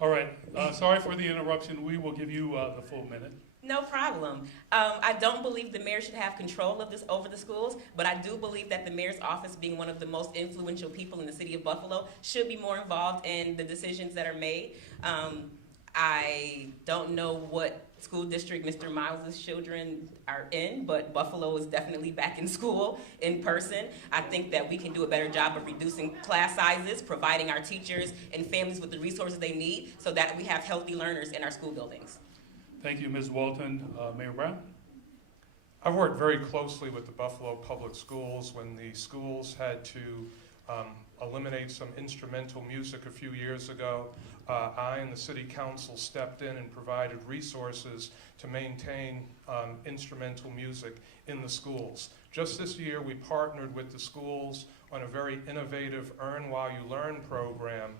All right, sorry for the interruption. We will give you the full minute. No problem. I don't believe the mayor should have control of this over the schools, but I do believe that the mayor's office, being one of the most influential people in the city of Buffalo, should be more involved in the decisions that are made. I don't know what school district Mr. Miles' children are in, but Buffalo is definitely back in school in person. I think that we can do a better job of reducing class sizes, providing our teachers and families with the resources they need so that we have healthy learners in our school buildings. Thank you, Ms. Walton. Mayor Brown? I've worked very closely with the Buffalo Public Schools when the schools had to eliminate some instrumental music a few years ago. I and the City Council stepped in and provided resources to maintain instrumental music in the schools. Just this year, we partnered with the schools on a very innovative Earn While You Learn program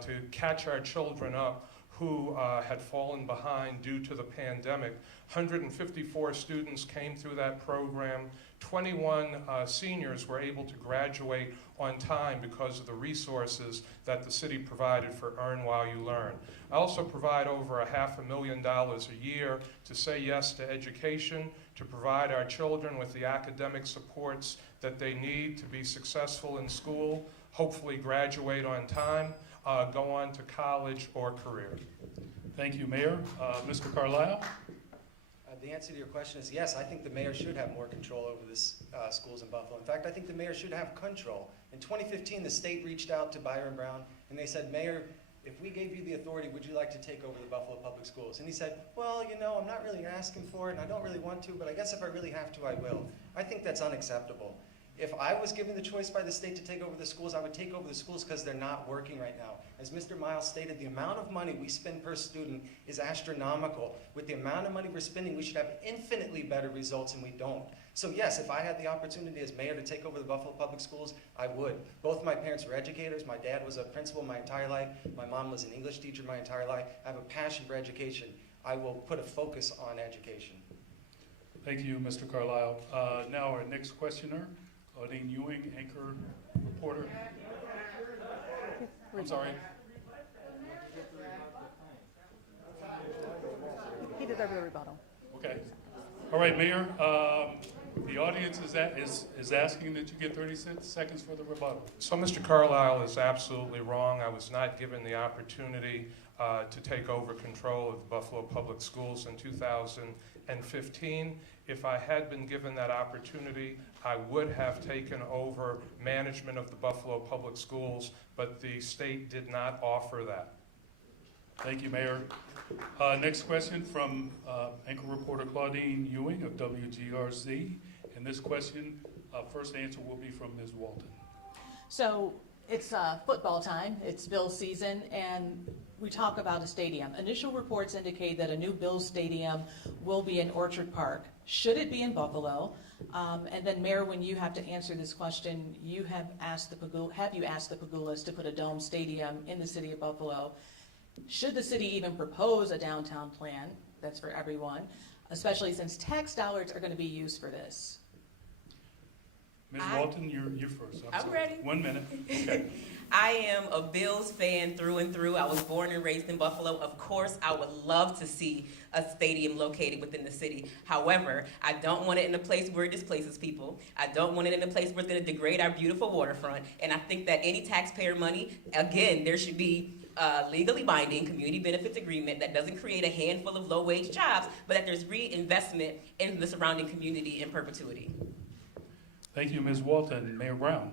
to catch our children up who had fallen behind due to the pandemic. 154 students came through that program. 21 seniors were able to graduate on time because of the resources that the city provided for Earn While You Learn. I also provide over $500,000 a year to Say Yes to Education, to provide our children with the academic supports that they need to be successful in school, hopefully graduate on time, go on to college or career. Thank you, Mayor. Mr. Carlisle? The answer to your question is yes, I think the mayor should have more control over this schools in Buffalo. In fact, I think the mayor should have control. In 2015, the state reached out to Byron Brown and they said, Mayor, if we gave you the authority, would you like to take over the Buffalo Public Schools? And he said, well, you know, I'm not really asking for it and I don't really want to, but I guess if I really have to, I will. I think that's unacceptable. If I was given the choice by the state to take over the schools, I would take over the schools because they're not working right now. As Mr. Miles stated, the amount of money we spend per student is astronomical. With the amount of money we're spending, we should have infinitely better results, and we don't. So yes, if I had the opportunity as mayor to take over the Buffalo Public Schools, I would. Both my parents were educators. My dad was a principal my entire life. My mom was an English teacher my entire life. I have a passion for education. I will put a focus on education. Thank you, Mr. Carlisle. Now our next questioner, Claudine Ewing, anchor reporter. I'm sorry. He deserves a rebuttal. Okay. All right, Mayor. The audience is asking that you get 30 seconds for the rebuttal. So Mr. Carlisle is absolutely wrong. I was not given the opportunity to take over control of the Buffalo Public Schools in 2015. If I had been given that opportunity, I would have taken over management of the Buffalo Public Schools, but the state did not offer that. Thank you, Mayor. Next question from anchor reporter Claudine Ewing of WGRZ. And this question, first answer will be from Ms. Walton. So it's football time, it's Bills season, and we talk about a stadium. Initial reports indicate that a new Bills stadium will be in Orchard Park. Should it be in Buffalo? And then, Mayor, when you have to answer this question, you have asked the Pagulas to put a dome stadium in the city of Buffalo? Should the city even propose a downtown plan? That's for everyone, especially since tax dollars are going to be used for this. Ms. Walton, you're first. I'm sorry. ready. 1 minute. Okay. I am a Bills fan through and through. I was born and raised in Buffalo. Of course, I would love to see a stadium located within the city. However, I don't want it in a place where it displaces people. I don't want it in a place where it's going to degrade our beautiful waterfront. And I think that any taxpayer money, again, there should be a legally binding community benefits agreement that doesn't create a handful of low-wage jobs, but that there's reinvestment in the surrounding community in perpetuity. Thank you, Ms. Walton. Mayor Brown.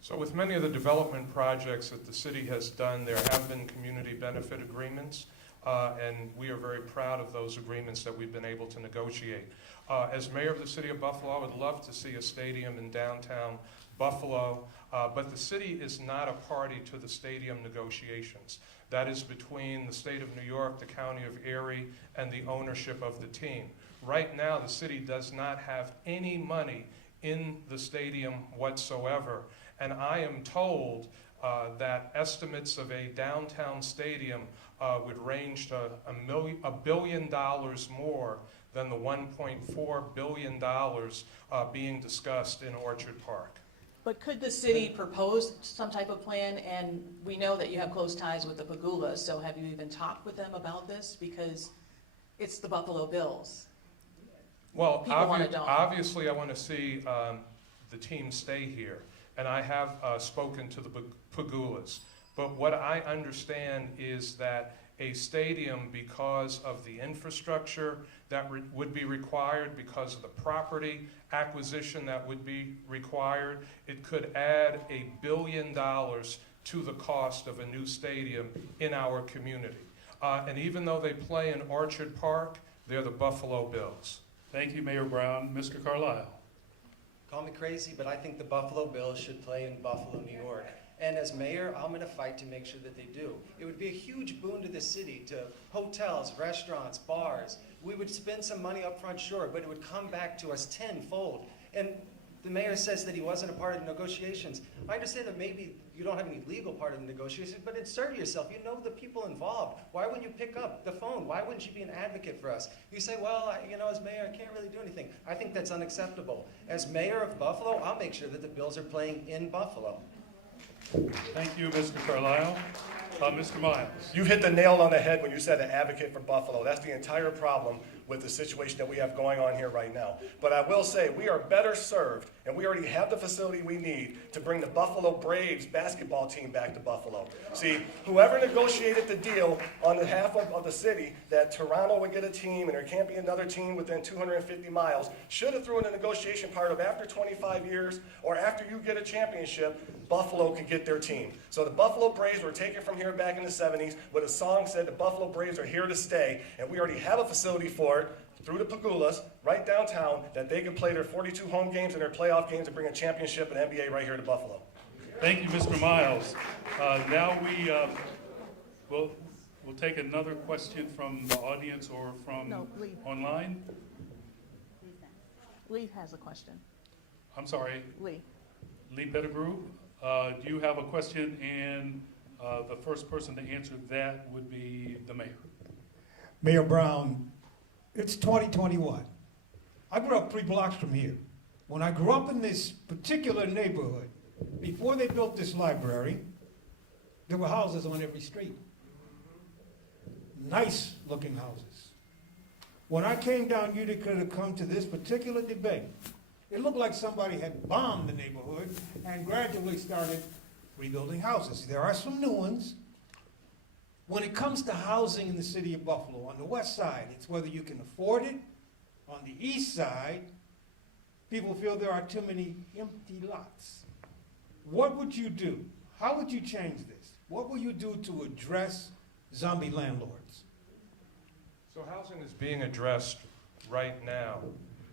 So with many of the development projects that the city has done, there have been community benefit agreements, and we are very proud of those agreements that we've been able to negotiate. As mayor of the city of Buffalo, I would love to see a stadium in downtown Buffalo, but the city is not a party to the stadium negotiations. That is between the state of New York, the county of Erie, and the ownership of the team. Right now, the city does not have any money in the stadium whatsoever. And I am told that estimates of a downtown stadium would range to $1 billion more than the $1.4 billion being discussed in Orchard Park. But could the city propose some type of plan? And we know that you have close ties with the Pagulas, so have you even talked with them about this? Because it's the Buffalo Bills. Well, People obviously I want to see the team stay here. And I have spoken to the Pagulas. But what I understand is that a stadium, because of the infrastructure that would be required, because of the property acquisition that would be required, it could add $1 billion to the cost of a new stadium in our community. And even though they play in Orchard Park, they're the Buffalo Bills. Thank you, Mayor Brown. Mr. Carlisle. Call me crazy, but I think the Buffalo Bills should play in Buffalo, New York. And as mayor, I'm going to fight to make sure that they do. It would be a huge boon to the city, to hotels, restaurants, bars. We would spend some money up front, sure, but it would come back to us tenfold. And the mayor says that he wasn't a part of the negotiations. I understand that maybe you don't have any legal part of the negotiations, but insert yourself. You know the people involved. Why wouldn't you pick up the phone? Why wouldn't you be an advocate for us? You say, well, as mayor, I can't really do anything. I think that's unacceptable. As mayor of Buffalo, I'll make sure that the Bills are playing in Buffalo. Thank you, Mr. Carlisle. Mr. Miles. You hit the nail on the head when you said an advocate for Buffalo. That's the entire problem with the situation that we have going on here right now. But I will say we are better served, and we already have the facility we need to bring the Buffalo Braves basketball team back to Buffalo. See, whoever negotiated the deal on behalf of the city that Toronto would get a team and there can't be another team within 250 miles should have thrown in a negotiation part of after 25 years or after you get a championship, Buffalo could get their team. So the Buffalo Braves were taken from here back in the 70s with a song said the Buffalo Braves are here to stay, and we already have a facility for it through the Pagulas right downtown that they can play their 42 home games and their playoff games and bring a championship and NBA right here to Buffalo. Thank you, Mr. Miles. Now we'll take another question from the audience or from No, Lee. online. Lee has a question. I'm sorry, Lee. Lee Pettigrew. Do you have a question? And the first person to answer that would be the mayor. Mayor Brown, it's 2021. I grew up 3 blocks from here. When I grew up in this particular neighborhood, before they built this library, there were houses on every street. Nice looking houses. When I came down Utica to come to this particular debate, it looked like somebody had bombed the neighborhood and gradually started rebuilding houses. There are some new ones. When it comes to housing in the city of Buffalo, on the west side, it's whether you can afford it. On the east side, people feel there are too many empty lots. What would you do? How would you change this? What will you do to address zombie landlords? So housing is being addressed right now.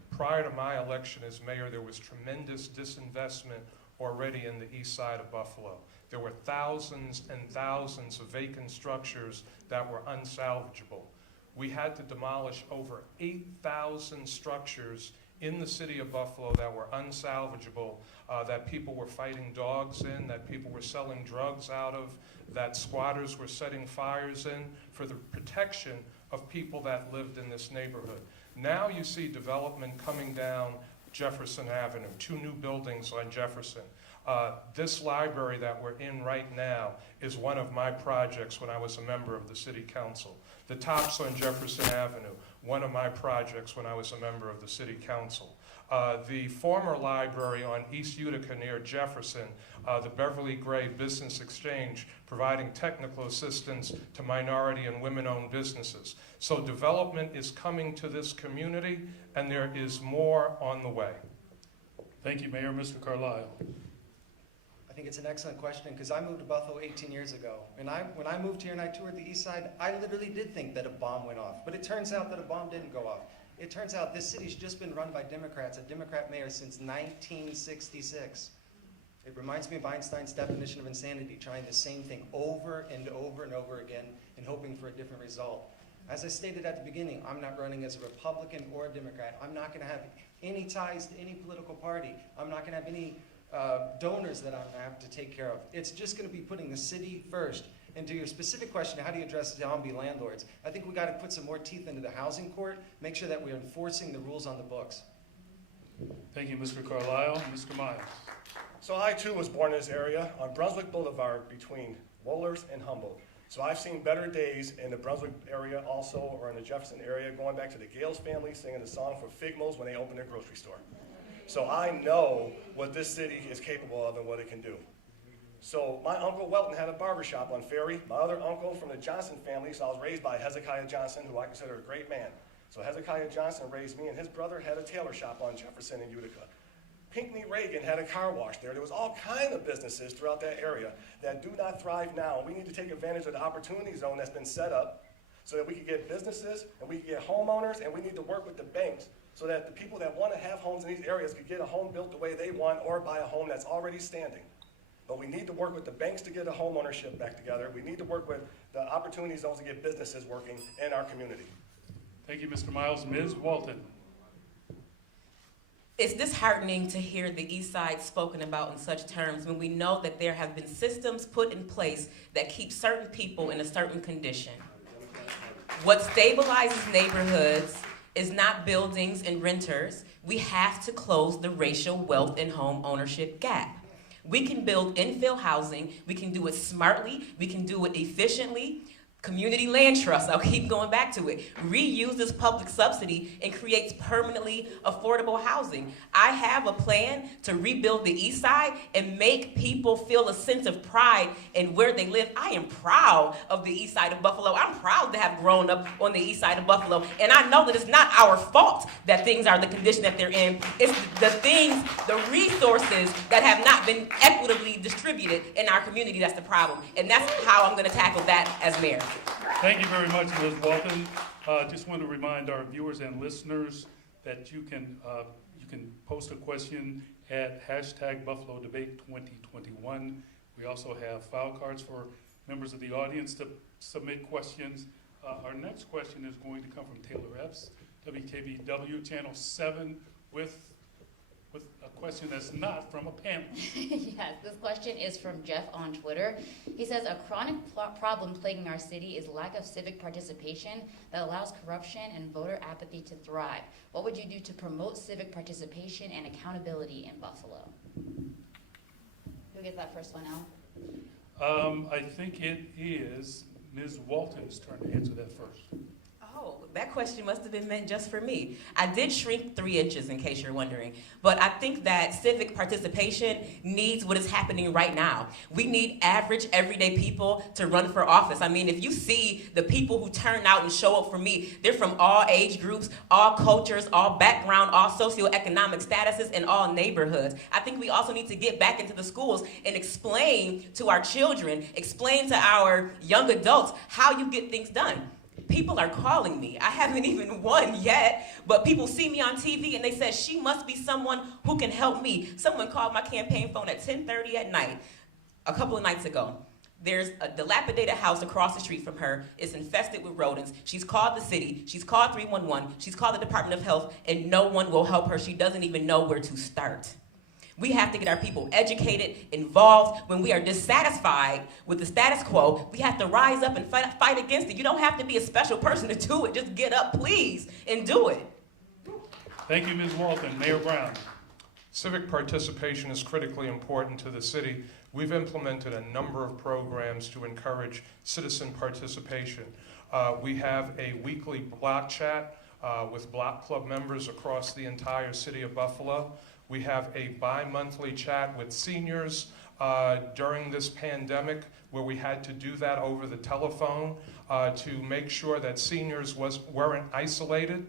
Prior to my election as mayor, there was tremendous disinvestment already in the east side of Buffalo. There were thousands and thousands of vacant structures that were unsalvageable. We had to demolish over 8,000 structures in the city of Buffalo that were unsalvageable, that people were fighting dogs in, that people were selling drugs out of, that squatters were setting fires in for the protection of people that lived in this neighborhood. Now you see development coming down Jefferson Avenue, 2 new buildings on Jefferson. This library that we're in right now is one of my projects when I was a member of the city council. The Tops on Jefferson Avenue, one of my projects when I was a member of the city council. The former library on East Utica near Jefferson, the Beverly Gray Business Exchange, providing technical assistance to minority and women-owned businesses. So development is coming to this community, and there is more on the way. Thank you, Mayor. Mr. Carlisle. I think it's an excellent question because I moved to Buffalo 18 years ago. And when I moved here and I toured the east side, I literally did think that a bomb went off. But it turns out that a bomb didn't go off. It turns out this city's just been run by Democrats, a Democrat mayor since 1966. It reminds me of Einstein's definition of insanity, trying the same thing over and over and over again and hoping for a different result. As I stated at the beginning, I'm not running as a Republican or a Democrat. I'm not going to have any ties to any political party. I'm not going to have any donors that I'm going to have to take care of. It's just going to be putting the city first. And to your specific question, how do you address zombie landlords? I think we got to put some more teeth into the housing court, make sure that we're enforcing the rules on the books. Thank you, Mr. Carlisle. Mr. Miles. So I too was born in this area on Brunswick Boulevard between Wohlers and Humboldt. So I've seen better days in the Brunswick area also, or in the Jefferson area, going back to the Gales family singing the song for Figmos when they opened their grocery store. So I know what this city is capable of and what it can do. So my Uncle Welton had a barbershop on Ferry. My other uncle from the Johnson family, so I was raised by Hezekiah Johnson, who I consider a great man. So Hezekiah Johnson raised me, and his brother had a tailor shop on Jefferson and Utica. Pinckney Reagan had a car wash there. There was all kinds of businesses throughout that area that do not thrive now. We need to take advantage of the opportunity zone that's been set up so that we can get businesses and we can get homeowners, and we need to work with the banks so that the people that want to have homes in these areas could get a home built the way they want or buy a home that's already standing. But we need to work with the banks to get a home ownership back together. We need to work with the opportunity zones to get businesses working in our community. Thank you, Mr. Miles. Ms. Walton. It's disheartening to hear the East Side spoken about in such terms when we know that there have been systems put in place that keep certain people in a certain condition. What stabilizes neighborhoods is not buildings and renters. We have to close the racial wealth and home ownership gap. We can build infill housing. We can do it smartly. We can do it efficiently. Community land trust, I'll keep going back to it, reuses public subsidy and creates permanently affordable housing. I have a plan to rebuild the east side and make people feel a sense of pride in where they live. I am proud of the east side of Buffalo. I'm proud to have grown up on the east side of Buffalo. And I know that it's not our fault that things are the condition that they're in. It's the resources that have not been equitably distributed in our community that's the problem. And that's how I'm gonna tackle that as mayor. Thank you very much, Ms. Walton. Just want to remind our viewers and listeners that you can post a question at #BuffaloDebate2021. We also have file cards for members of the audience to submit questions. Our next question is going to come from Taylor Epps, WKBW Channel 7, with a question that's not from a panel. Yes, this question is from Jeff on Twitter. He says, a chronic problem plaguing our city is lack of civic participation that allows corruption and voter apathy to thrive. What would you do to promote civic participation and accountability in Buffalo? Who gets that first one out? I think it is Ms. Walton's turn to answer that first. Oh, that question must have been meant just for me. I did shrink 3 inches, in case you're wondering. But I think that civic participation needs what is happening right now. We need average, everyday people to run for office. I mean, if you see the people who turn out and show up for me, they're from all age groups, all cultures, all background, all socioeconomic statuses, and all neighborhoods. I think we also need to get back into the schools and explain to our children, explain to our young adults how you get things done. People are calling me. I haven't even won yet, but people see me on TV and they said, she must be someone who can help me. Someone called my campaign phone at 10:30 at night a couple of nights ago. There's a dilapidated house across the street from her. It's infested with rodents. She's called the city. She's called 311. She's called the Department of Health, and no one will help her. She doesn't even know where to start. We have to get our people educated, involved. When we are dissatisfied with the status quo, we have to rise up and fight against it. You don't have to be a special person to do it. Just get up, please, and do it. Thank you, Ms. Walton. Mayor Brown. Civic participation is critically important to the city. We've implemented a number of programs to encourage citizen participation. We have a weekly block chat with block club members across the entire city of Buffalo. We have a bi-monthly chat with seniors during this pandemic where we had to do that over the telephone to make sure that seniors weren't isolated.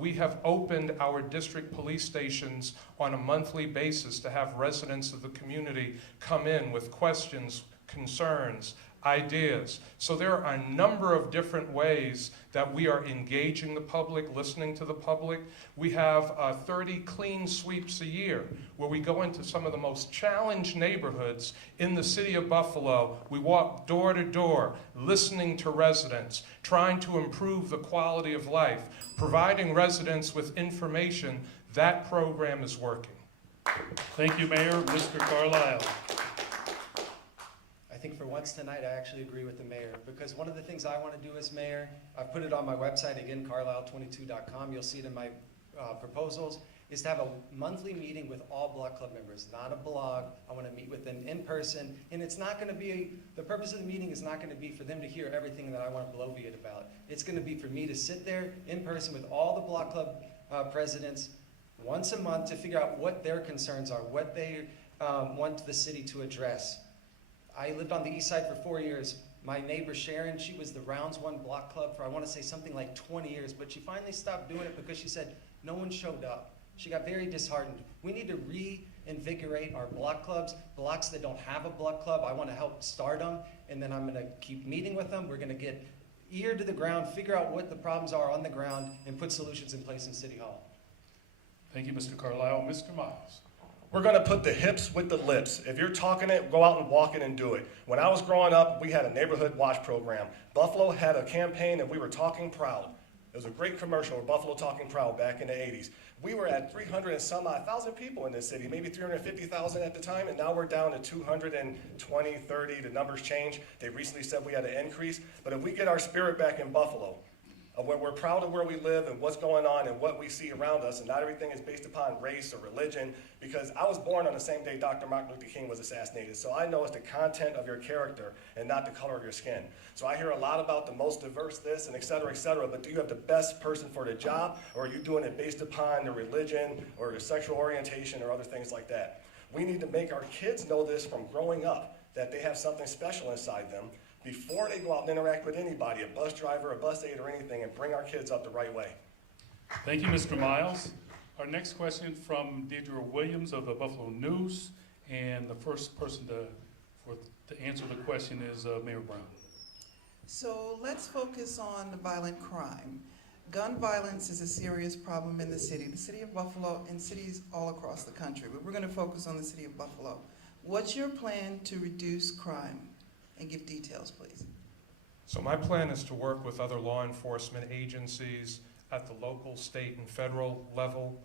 We have opened our district police stations on a monthly basis to have residents of the community come in with questions, concerns, ideas. So there are a number of different ways that we are engaging the public, listening to the public. We have 30 clean sweeps a year where we go into some of the most challenged neighborhoods in the city of Buffalo. We walk door to door, listening to residents, trying to improve the quality of life, providing residents with information. That program is working. Thank you, Mayor. Mr. Carlisle. I think for once tonight, I actually agree with the mayor, because one of the things I want to do as mayor, I've put it on my website, again, carlisle22.com, you'll see it in my proposals, is to have a monthly meeting with all block club members, not a blog. I want to meet with them in person, and it's not going to be, the purpose of the meeting is not going to be for them to hear everything that I want to bloviate about. It's going to be for me to sit there in person with all the block club presidents once a month to figure out what their concerns are, what they want the city to address. I lived on the east side for 4 years. My neighbor Sharon, she was the Rounds 1 block club for, I want to say, something like 20 years, but she finally stopped doing it because she said no one showed up. She got very disheartened. We need to reinvigorate our block clubs, blocks that don't have a block club. I want to help start them, and then I'm going to keep meeting with them. We're going to get ear to the ground, figure out what the problems are on the ground, and put solutions in place in City Hall. Thank you, Mr. Carlisle. Mr. Miles. We're going to put the hips with the lips. If you're talking it, go out and walk it and do it. When I was growing up, we had a neighborhood watch program. Buffalo had a campaign and we were talking proud. It was a great commercial, Buffalo Talking Proud, back in the 80s. We were at 300 and some odd thousand people in this city, maybe 350,000 at the time, and now we're down to 220, 30. The numbers change. They recently said we had an increase. But if we get our spirit back in Buffalo, We're proud of where we live and what's going on and what we see around us, and not everything is based upon race or religion, because I was born on the same day Dr. Martin Luther King was assassinated, so I know it's the content of your character and not the color of your skin. So I hear a lot about the most diverse this and et cetera, but do you have the best person for the job, or are you doing it based upon their religion or their sexual orientation or other things like that? We need to make our kids know this from growing up, that they have something special inside them, before they go out and interact with anybody, a bus driver, a bus aide, or anything, and bring our kids up the right way. Thank you, Mr. Miles. Our next question from Deidre Williams of the Buffalo News, and the first person to answer the question is Mayor Brown. So let's focus on violent crime. Gun violence is a serious problem in the city of Buffalo, and cities all across the country. But we're going to focus on the city of Buffalo. What's your plan to reduce crime? And give details, please. So my plan is to work with other law enforcement agencies at the local, state, and federal level.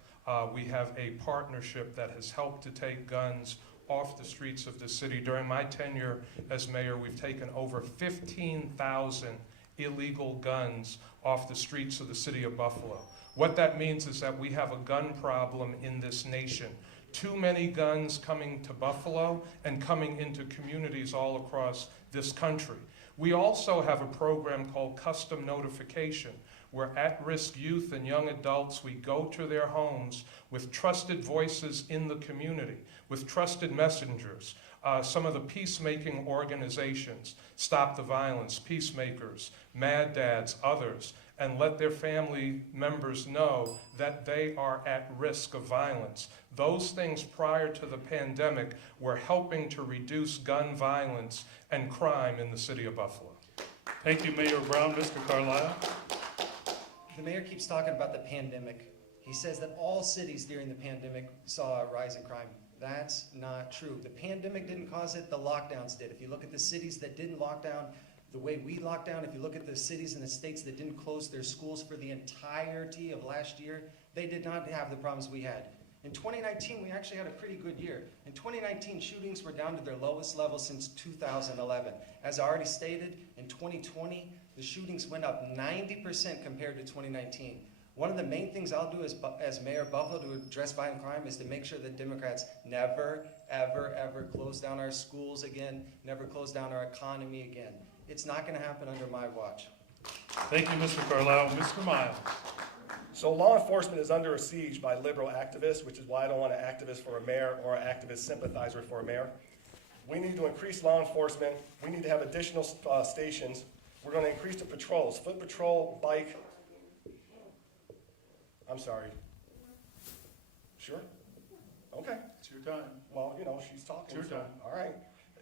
We have a partnership that has helped to take guns off the streets of the city. During my tenure as mayor, we've taken over 15,000 illegal guns off the streets of the city of Buffalo. What that means is that we have a gun problem in this nation. Too many guns coming to Buffalo and coming into communities all across this country. We also have a program called Custom Notification, where at-risk youth and young adults, we go to their homes with trusted voices in the community, with trusted messengers, some of the peacemaking organizations, Stop the Violence, Peacemakers, Mad Dads, others, and let their family members know that they are at risk of violence. Those things prior to the pandemic were helping to reduce gun violence and crime in the city of Buffalo. Thank you, Mayor Brown. Mr. Carlisle. The mayor keeps talking about the pandemic. He says that all cities during the pandemic saw a rise in crime. That's not true. The pandemic didn't cause it, the lockdowns did. If you look at the cities that didn't lock down the way we locked down, if you look at the cities and the states that didn't close their schools for the entirety of last year, they did not have the problems we had. In 2019, we actually had a pretty good year. In 2019, shootings were down to their lowest level since 2011. As I already stated, in 2020, the shootings went up 90% compared to 2019. One of the main things I'll do as Mayor of Buffalo to address violent crime is to make sure that Democrats never, ever, ever close down our schools again, never close down our economy again. It's not going to happen under my watch. Thank you, Mr. Carlisle. Mr. Miles. So law enforcement is under a siege by liberal activists, which is why I don't want an activist for a mayor or an activist sympathizer for a mayor. We need to increase law enforcement. We need to have additional stations. We're going to increase the patrols, foot patrol, bike. I'm sorry. Sure? Okay. It's your time. Well, you know, she's talking. It's your time. All right.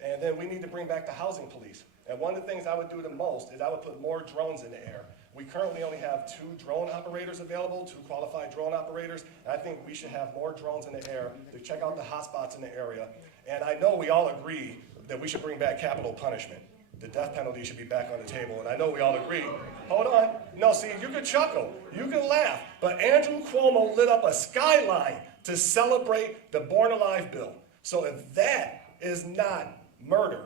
And then we need to bring back the housing police. And one of the things I would do the most is I would put more drones in the air. We currently only have 2 drone operators available, 2 qualified drone operators. And I think we should have more drones in the air to check out the hotspots in the area. And I know we all agree that we should bring back capital punishment. The death penalty should be back on the table, and I know we all agree. Hold on. No, see, you can chuckle, you can laugh, but Andrew Cuomo lit up a skyline to celebrate the Born Alive bill. So if that is not murder,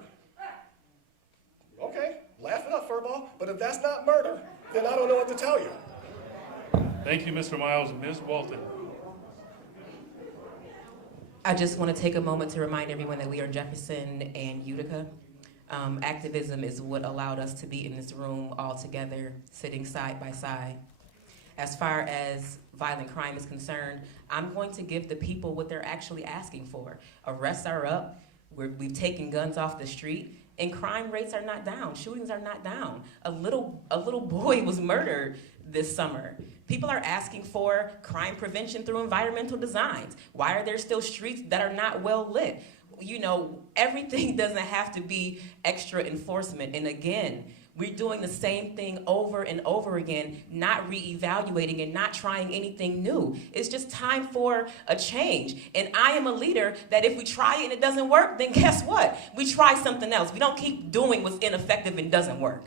okay, laugh it up, furball, but if that's not murder, then I don't know what to tell you. Thank you, Mr. Miles. Ms. Walton. I just want to take a moment to remind everyone that we are Jefferson and Utica. Activism is what allowed us to be in this room all together, sitting side by side. As far as violent crime is concerned, I'm going to give the people what they're actually asking for. Arrests are up, we've taken guns off the street, and crime rates are not down, shootings are not down. A little boy was murdered this summer. People are asking for crime prevention through environmental designs. Why are there still streets that are not well lit? You know, everything doesn't have to be extra enforcement. And again, we're doing the same thing over and over again, not reevaluating and not trying anything new. It's just time for a change. And I am a leader that if we try it and it doesn't work, then guess what? We try something else. We don't keep doing what's ineffective and doesn't work.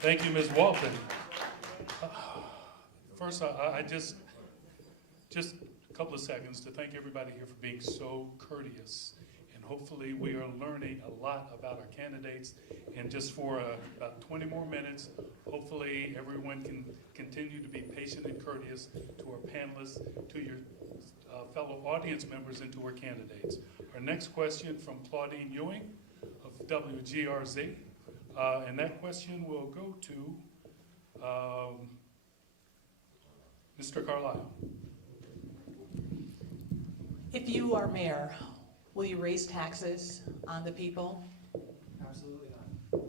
Thank you, Ms. Walton. First, I just a couple of seconds to thank everybody here for being so courteous and hopefully we are learning a lot about our candidates. And just for about 20 more minutes, hopefully everyone can continue to be patient and courteous to our panelists, to your fellow audience members, and to our candidates. Our next question from Claudine Ewing of WGRZ. And that question will go to Mr. Carlisle. If you are mayor, will you raise taxes on the people? Absolutely not.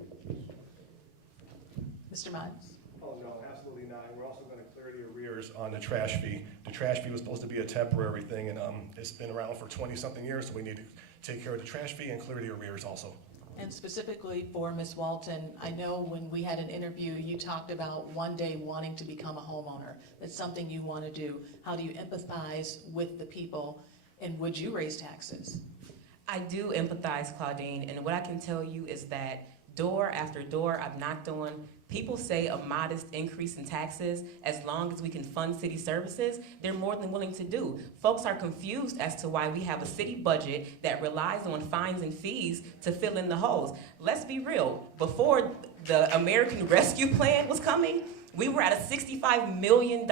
Mr. Miles? Oh, no, absolutely not. We're also going to clear the arrears on the trash fee. The trash fee was supposed to be a temporary thing, and it's been around for 20-something years, so we need to take care of the trash fee and clear the arrears also. And specifically for Ms. Walton, I know when we had an interview, you talked about one day wanting to become a homeowner. That's something you want to do. How do you empathize with the people, and would you raise taxes? I do empathize, Claudine, and what I can tell you is that door after door I've knocked on, people say a modest increase in taxes, as long as we can fund city services, they're more than willing to do. Folks are confused as to why we have a city budget that relies on fines and fees to fill in the holes. Let's be real, before the American Rescue Plan was coming, we were at a $65 million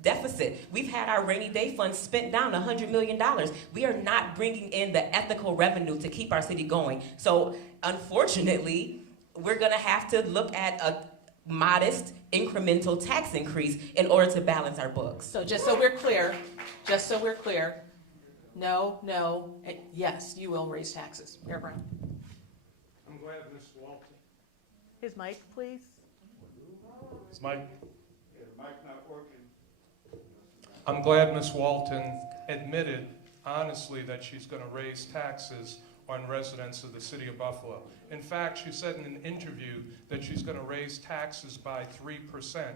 deficit. We've had our rainy day fund spent down $100 million. We are not bringing in the ethical revenue to keep our city going. So unfortunately, we're gonna have to look at a modest incremental tax increase in order to balance our books. So just so we're clear, no, and yes, you will raise taxes. Mayor Brown? I'm glad Ms. Walton. His mic, please. Is Mike? Yeah, the mic's not working. I'm glad Ms. Walton admitted honestly that she's going to raise taxes on residents of the city of Buffalo. In fact, she said in an interview that she's going to raise taxes by 3%.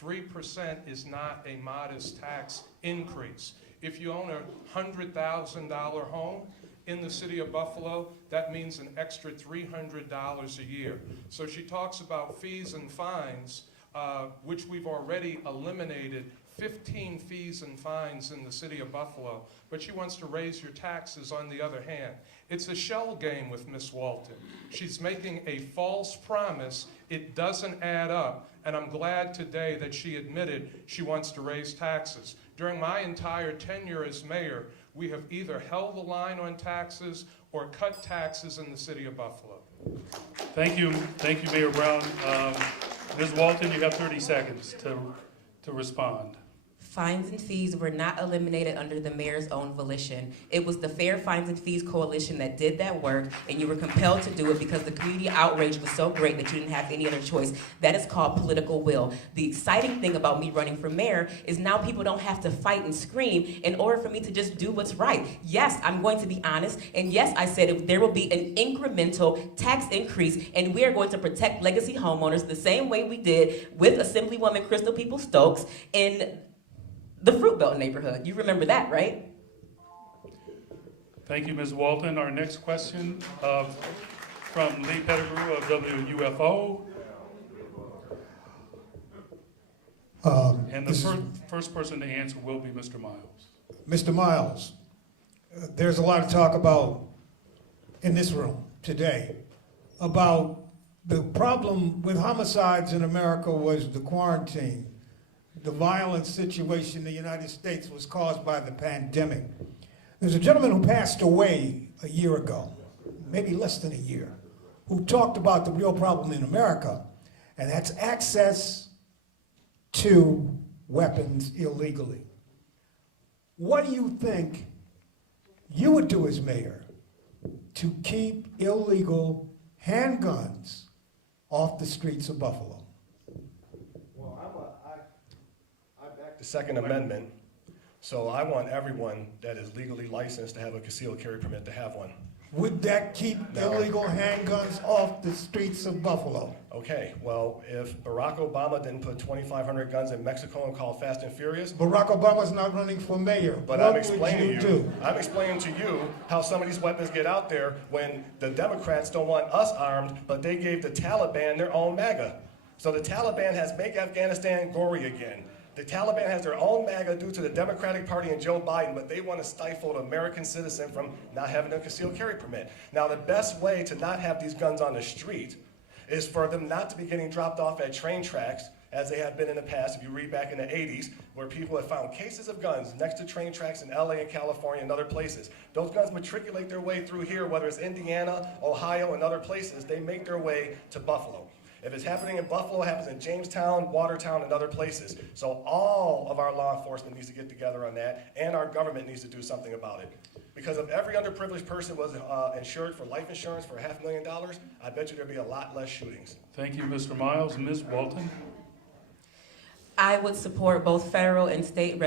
3% is not a modest tax increase. If you own a $100,000 home in the city of Buffalo, that means an extra $300 a year. So she talks about fees and fines, which we've already eliminated 15 fees and fines in the city of Buffalo, but she wants to raise your taxes on the other hand. It's a shell game with Ms. Walton. She's making a false promise. It doesn't add up, and I'm glad today that she admitted she wants to raise taxes. During my entire tenure as mayor, we have either held the line on taxes or cut taxes in the city of Buffalo. Thank you, Mayor Brown. Ms. Walton, you have 30 seconds to respond. Fines and fees were not eliminated under the mayor's own volition. It was the Fair Fines and Fees Coalition that did that work, and you were compelled to do it because the community outrage was so great that you didn't have any other choice. That is called political will. The exciting thing about me running for mayor is now people don't have to fight and scream in order for me to just do what's right. Yes, I'm going to be honest, and yes, I said there will be an incremental tax increase, and we are going to protect legacy homeowners the same way we did with Assemblywoman Crystal Peoples-Stokes in the Fruit Belt neighborhood. You remember that, right? Thank you, Ms. Walton. Our next question from Lee Pettigrew of WUFO. And the first person to answer will be Mr. Miles. Mr. Miles, there's a lot of talk about, in this room today, about the problem with homicides in America was the quarantine. The violent situation in the United States was caused by the pandemic. There's a gentleman who passed away a year ago, maybe less than a year, who talked about the real problem in America, and that's access to weapons illegally. What do you think you would do as mayor to keep illegal handguns off the streets of Buffalo? The Second Amendment, so I want everyone that is legally licensed to have a concealed carry permit to have one. Would that keep illegal handguns off the streets of Buffalo? Okay, well, if Barack Obama didn't put 2,500 guns in Mexico and call Fast and Furious. Barack Obama's not running for mayor. But I'm explaining to you how some of these weapons get out there when the Democrats don't want us armed, but they gave the Taliban their own MAGA. So the Taliban has make Afghanistan gory again. The Taliban has their own MAGA due to the Democratic Party and Joe Biden, but they want to stifle an American citizen from not having a concealed carry permit. Now, the best way to not have these guns on the street is for them not to be getting dropped off at train tracks, as they have been in the past. If you read back in the 80s, where people have found cases of guns next to train tracks in LA and California and other places. Those guns matriculate their way through here, whether it's Indiana, Ohio, and other places, they make their way to Buffalo. If it's happening in Buffalo, it happens in Jamestown, Watertown, and other places. So all of our law enforcement needs to get together on that, and our government needs to do something about it. Because if every underprivileged person was insured for life insurance for $500,000, I bet you there'd be a lot less shootings. Thank you, Mr. Miles. Ms. Walton? I would support both federal and state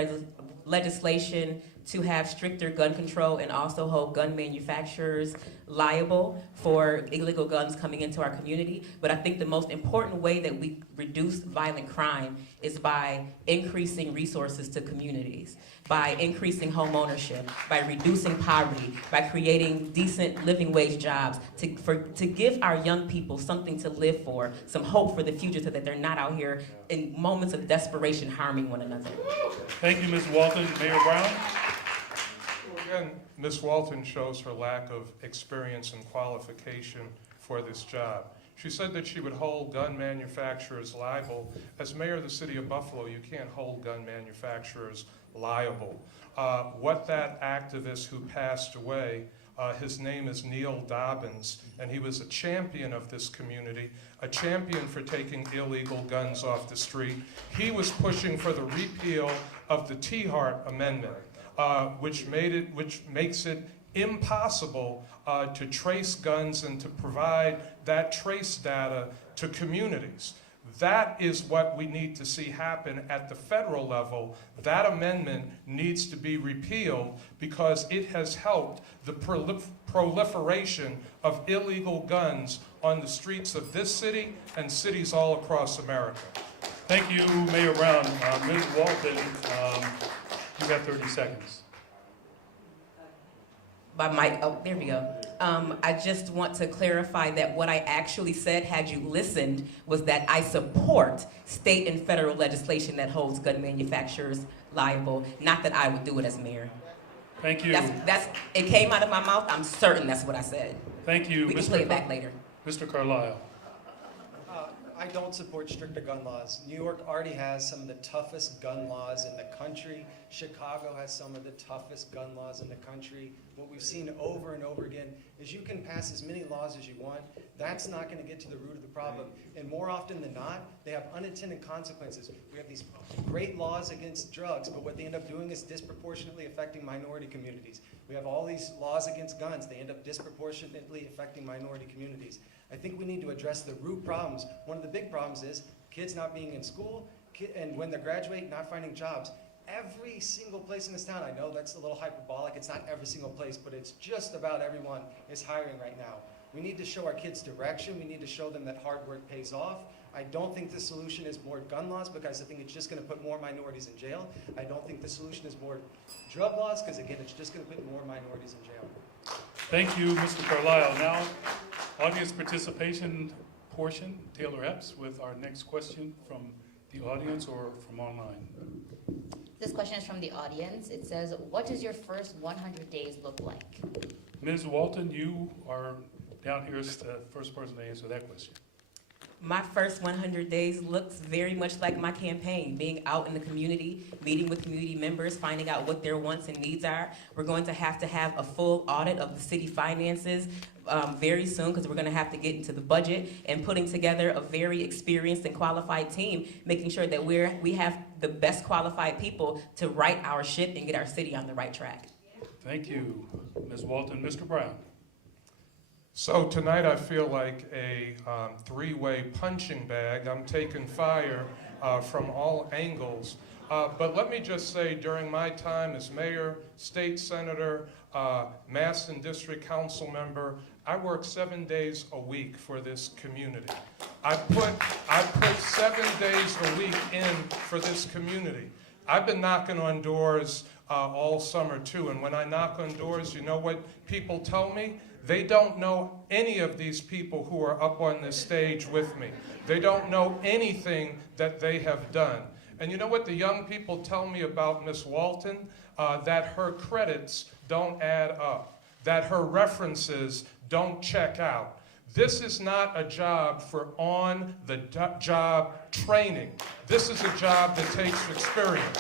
legislation to have stricter gun control and also hold gun manufacturers liable for illegal guns coming into our community. But I think the most important way that we reduce violent crime is by increasing resources to communities, by increasing home ownership, by reducing poverty, by creating decent living wage jobs, to give our young people something to live for, some hope for the future so that they're not out here in moments of desperation harming one another. Thank you, Ms. Walton. Mayor Brown? Again, Ms. Walton shows her lack of experience and qualification for this job. She said that she would hold gun manufacturers liable. As mayor of the city of Buffalo, you can't hold gun manufacturers liable. What that activist who passed away, his name is Neil Dobbins, and he was a champion of this community, a champion for taking illegal guns off the street. He was pushing for the repeal of the T-Hart Amendment, which makes it impossible to trace guns and to provide that trace data to communities. That is what we need to see happen at the federal level. That amendment needs to be repealed because it has helped the proliferation of illegal guns on the streets of this city and cities all across America. Thank you, Mayor Brown. Ms. Walton, you got 30 seconds. By Mike, oh, there we go. I just want to clarify that what I actually said, had you listened, was that I support state and federal legislation that holds gun manufacturers liable, not that I would do it as mayor. Thank you. It came out of my mouth. I'm certain that's what I said. Thank you. We can play it back later. Mr. Carlisle. I don't support stricter gun laws. New York already has some of the toughest gun laws in the country. Chicago has some of the toughest gun laws in the country. What we've seen over and over again is you can pass as many laws as you want. That's not going to get to the root of the problem. And more often than not, they have unintended consequences. We have these great laws against drugs, but what they end up doing is disproportionately affecting minority communities. We have all these laws against guns. They end up disproportionately affecting minority communities. I think we need to address the root problems. One of the big problems is kids not being in school, and when they graduate, not finding jobs. Every single place in this town, I know that's a little hyperbolic, it's not every single place, but it's just about everyone is hiring right now. We need to show our kids direction. We need to show them that hard work pays off. I don't think the solution is more gun laws because I think it's just going to put more minorities in jail. I don't think the solution is more drug laws because, again, it's just going to put more minorities in jail. Thank you, Mr. Carlisle. Now, audience participation portion, Taylor Epps with our next question from the audience or from online. This question is from the audience. It says, what does your first 100 days look like? Ms. Walton, you are down here as the first person to answer that question. My first 100 days looks very much like my campaign, being out in the community, meeting with community members, finding out what their wants and needs are. We're going to have a full audit of the city finances very soon because we're going to have to get into the budget and putting together a very experienced and qualified team, making sure that we have the best qualified people to right our ship and get our city on the right track. Thank you, Ms. Walton. Mr. Brown. So tonight I feel like a three-way punching bag. I'm taking fire from all angles. But let me just say, during my time as mayor, state senator, Maston district council member, I work 7 days a week for this community. I put 7 days a week in for this community. I've been knocking on doors all summer too, and when I knock on doors, you know what people tell me? They don't know any of these people who are up on this stage with me. They don't know anything that they have done. And you know what the young people tell me about Miss Walton? That her credits don't add up, that her references don't check out. This is not a job for on-the-job training. This is a job that takes experience.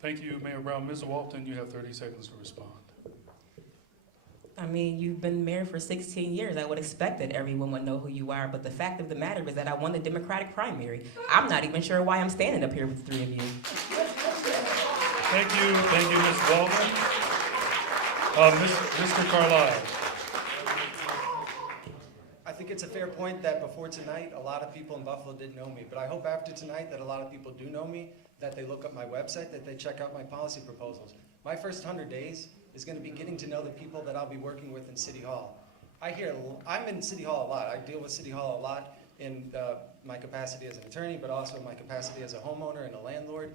Thank you, Mayor Brown. Ms. Walton, you have 30 seconds to respond. I mean, you've been mayor for 16 years. I would expect that everyone would know who you are, but the fact of the matter is that I won the Democratic primary. I'm not even sure why I'm standing up here with the three of you. Thank you, Ms. Walton. Mr. Carlisle. I think it's a fair point that before tonight, a lot of people in Buffalo didn't know me, but I hope after tonight that a lot of people do know me, that they look up my website, that they check out my policy proposals. My first 100 days is going to be getting to know the people that I'll be working with in City Hall. I'm in City Hall a lot. I deal with City Hall a lot in my capacity as an attorney, but also in my capacity as a homeowner and a landlord.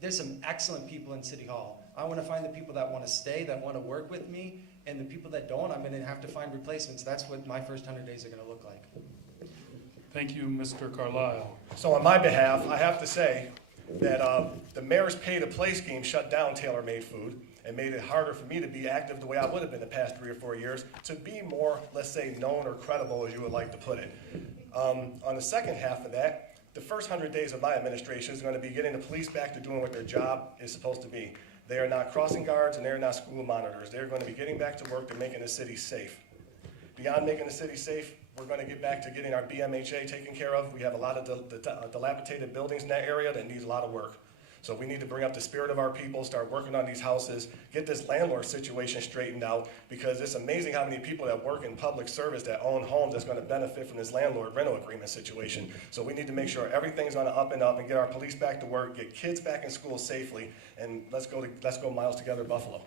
There's some excellent people in City Hall. I want to find the people that want to stay, that want to work with me, and the people that don't, I'm going to have to find replacements. That's what my first 100 days are going to look like. Thank you, Mr. Carlisle. So on my behalf, I have to say that the mayor's pay-to-play scheme shut down tailor-made food and made it harder for me to be active the way I would have been the past 3 or 4 years, to be more, let's say, known or credible, as you would like to put it. On the second half of that, the first 100 days of my administration is going to be getting the police back to doing what their job is supposed to be. They are not crossing guards and they are not school monitors. They're going to be getting back to work to making the city safe. Beyond making the city safe, we're going to get back to getting our BMHA taken care of. We have a lot of dilapidated buildings in that area that need a lot of work. So we need to bring up the spirit of our people, start working on these houses, get this landlord situation straightened out, because it's amazing how many people that work in public service that own homes that's going to benefit from this landlord rental agreement situation. So we need to make sure everything's on the up and up and get our police back to work, get kids back in school safely, and let's go miles together, Buffalo.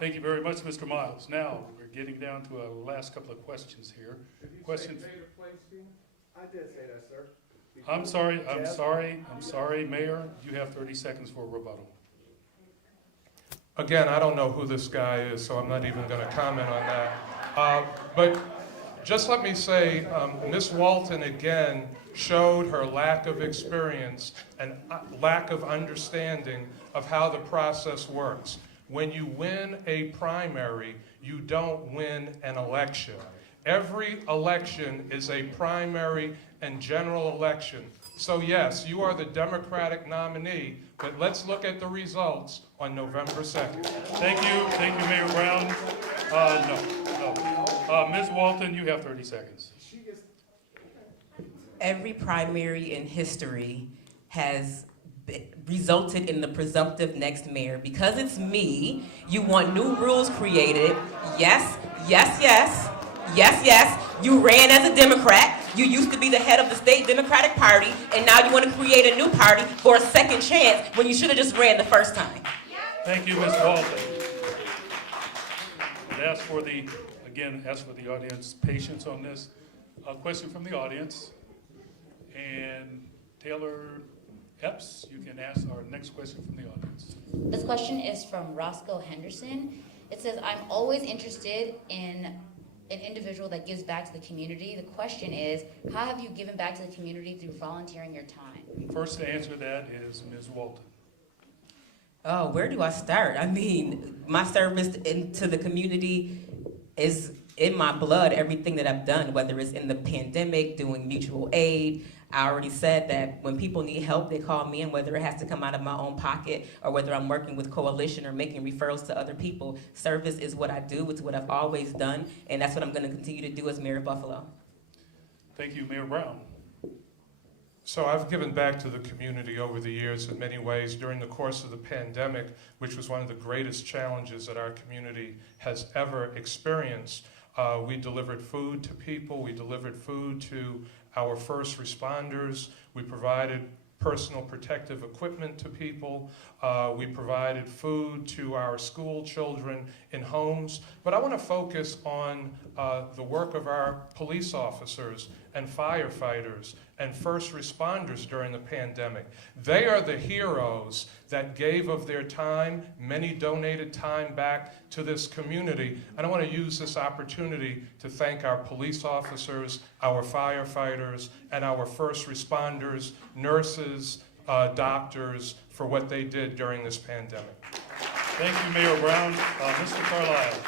Thank you very much, Mr. Miles. Now, we're getting down to a last couple of questions here. Question. I did say that, sir. I'm sorry, Mayor. You have 30 seconds for a rebuttal. Again, I don't know who this guy is, so I'm not even going to comment on that. But just let me say, Ms. Walton again showed her lack of experience and lack of understanding of how the process works. When you win a primary, you don't win an election. Every election is a primary and general election. So yes, you are the Democratic nominee, but let's look at the results on November 2nd. Thank you, Mayor Brown. No. Ms. Walton, you have 30 seconds. Every primary in history has resulted in the presumptive next mayor. Because it's me, you want new rules created. Yes. You ran as a Democrat. You used to be the head of the state Democratic Party, and now you want to create a new party for a second chance when you should have just ran the first time. Thank you, Ms. Walton. And ask for the audience patience on this. A question from the audience. And Taylor Epps, you can ask our next question from the audience. This question is from Roscoe Henderson. It says, I'm always interested in an individual that gives back to the community. The question is, how have you given back to the community through volunteering your time? First to answer that is Ms. Walton. Oh, where do I start? I mean, my service into the community is in my blood. Everything that I've done, whether it's in the pandemic, doing mutual aid. I already said that when people need help, they call me, and whether it has to come out of my own pocket or whether I'm working with coalition or making referrals to other people, service is what I do. It's what I've always done, and that's what I'm going to continue to do as Mayor of Buffalo. Thank you, Mayor Brown. So I've given back to the community over the years in many ways. During the course of the pandemic, which was one of the greatest challenges that our community has ever experienced, we delivered food to people. We delivered food to our first responders. We provided personal protective equipment to people. We provided food to our school children in homes. But I want to focus on the work of our police officers and firefighters and first responders during the pandemic. They are the heroes that gave of their time. Many donated time back to this community. And I want to use this opportunity to thank our police officers, our firefighters, and our first responders, nurses, doctors, for what they did during this pandemic. Thank you, Mayor Brown. Mr. Carlisle.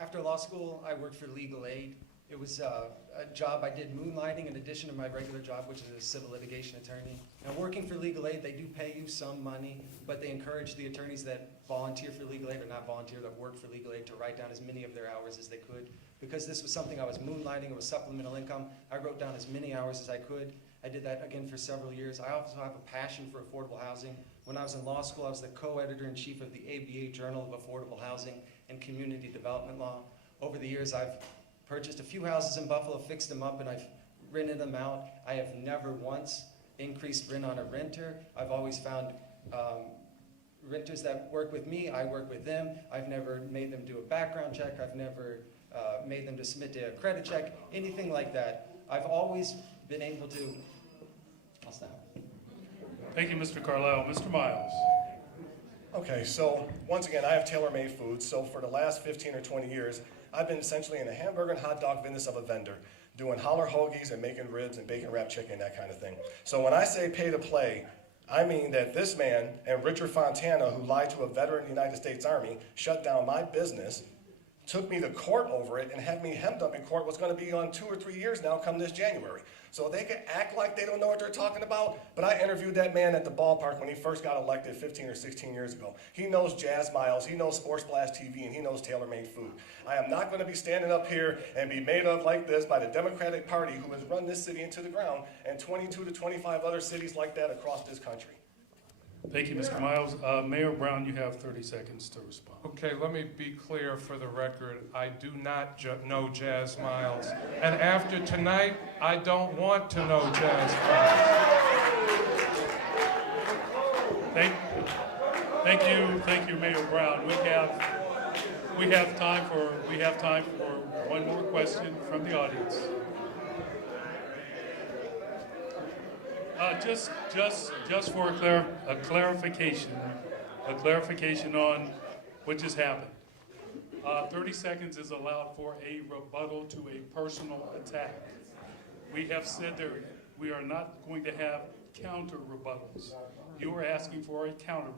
After law school, I worked for legal aid. It was a job I did moonlighting in addition to my regular job, which is a civil litigation attorney. Now, working for legal aid, they do pay you some money, but they encourage the attorneys that volunteer for legal aid, or not volunteer, that work for legal aid, to write down as many of their hours as they could. Because this was something I was moonlighting, it was supplemental income, I wrote down as many hours as I could. I did that again for several years. I also have a passion for affordable housing. When I was in law school, I was the co-editor-in-chief of the ABA Journal of Affordable Housing and Community Development Law. Over the years, I've purchased a few houses in Buffalo, fixed them up, and I've rented them out. I have never once increased rent on a renter. I've always found renters that work with me, I work with them. I've never made them do a background check. I've never made them to submit to a credit check, anything like that. I've always been able to, I'll stop. Thank you, Mr. Carlisle. Mr. Miles. Okay, so once again, I have tailor-made foods. So for the last 15 or 20 years, I've been essentially in the hamburger and hot dog business of a vendor, doing holler hoagies and making ribs and bacon wrapped chicken, that kind of thing. So when I say pay to play, I mean that this man and Richard Fontana, who lied to a veteran of the United States Army, shut down my business, took me to court over it, and had me hemmed up in court. What's going to be on 2 or 3 years now come this January. So they can act like they don't know what they're talking about, but I interviewed that man at the ballpark when he first got elected 15 or 16 years ago. He knows Jaz Miles, he knows Sports Blast TV, and he knows tailor-made food. I am not going to be standing up here and be made of like this by the Democratic Party, who has run this city into the ground, and 22 to 25 other cities like that across this country. Thank you, Mr. Miles. Mayor Brown, you have 30 seconds to respond. Okay, let me be clear for the record. I do not know Jaz Miles. And after tonight, I don't want to know Jaz Miles. Thank you, Mayor Brown. We have time for one more question from the audience. Just for a clarification on what just happened. 30 seconds is allowed for a rebuttal to a personal attack. We have said that we are not going to have counter rebuttals. You are asking for a counter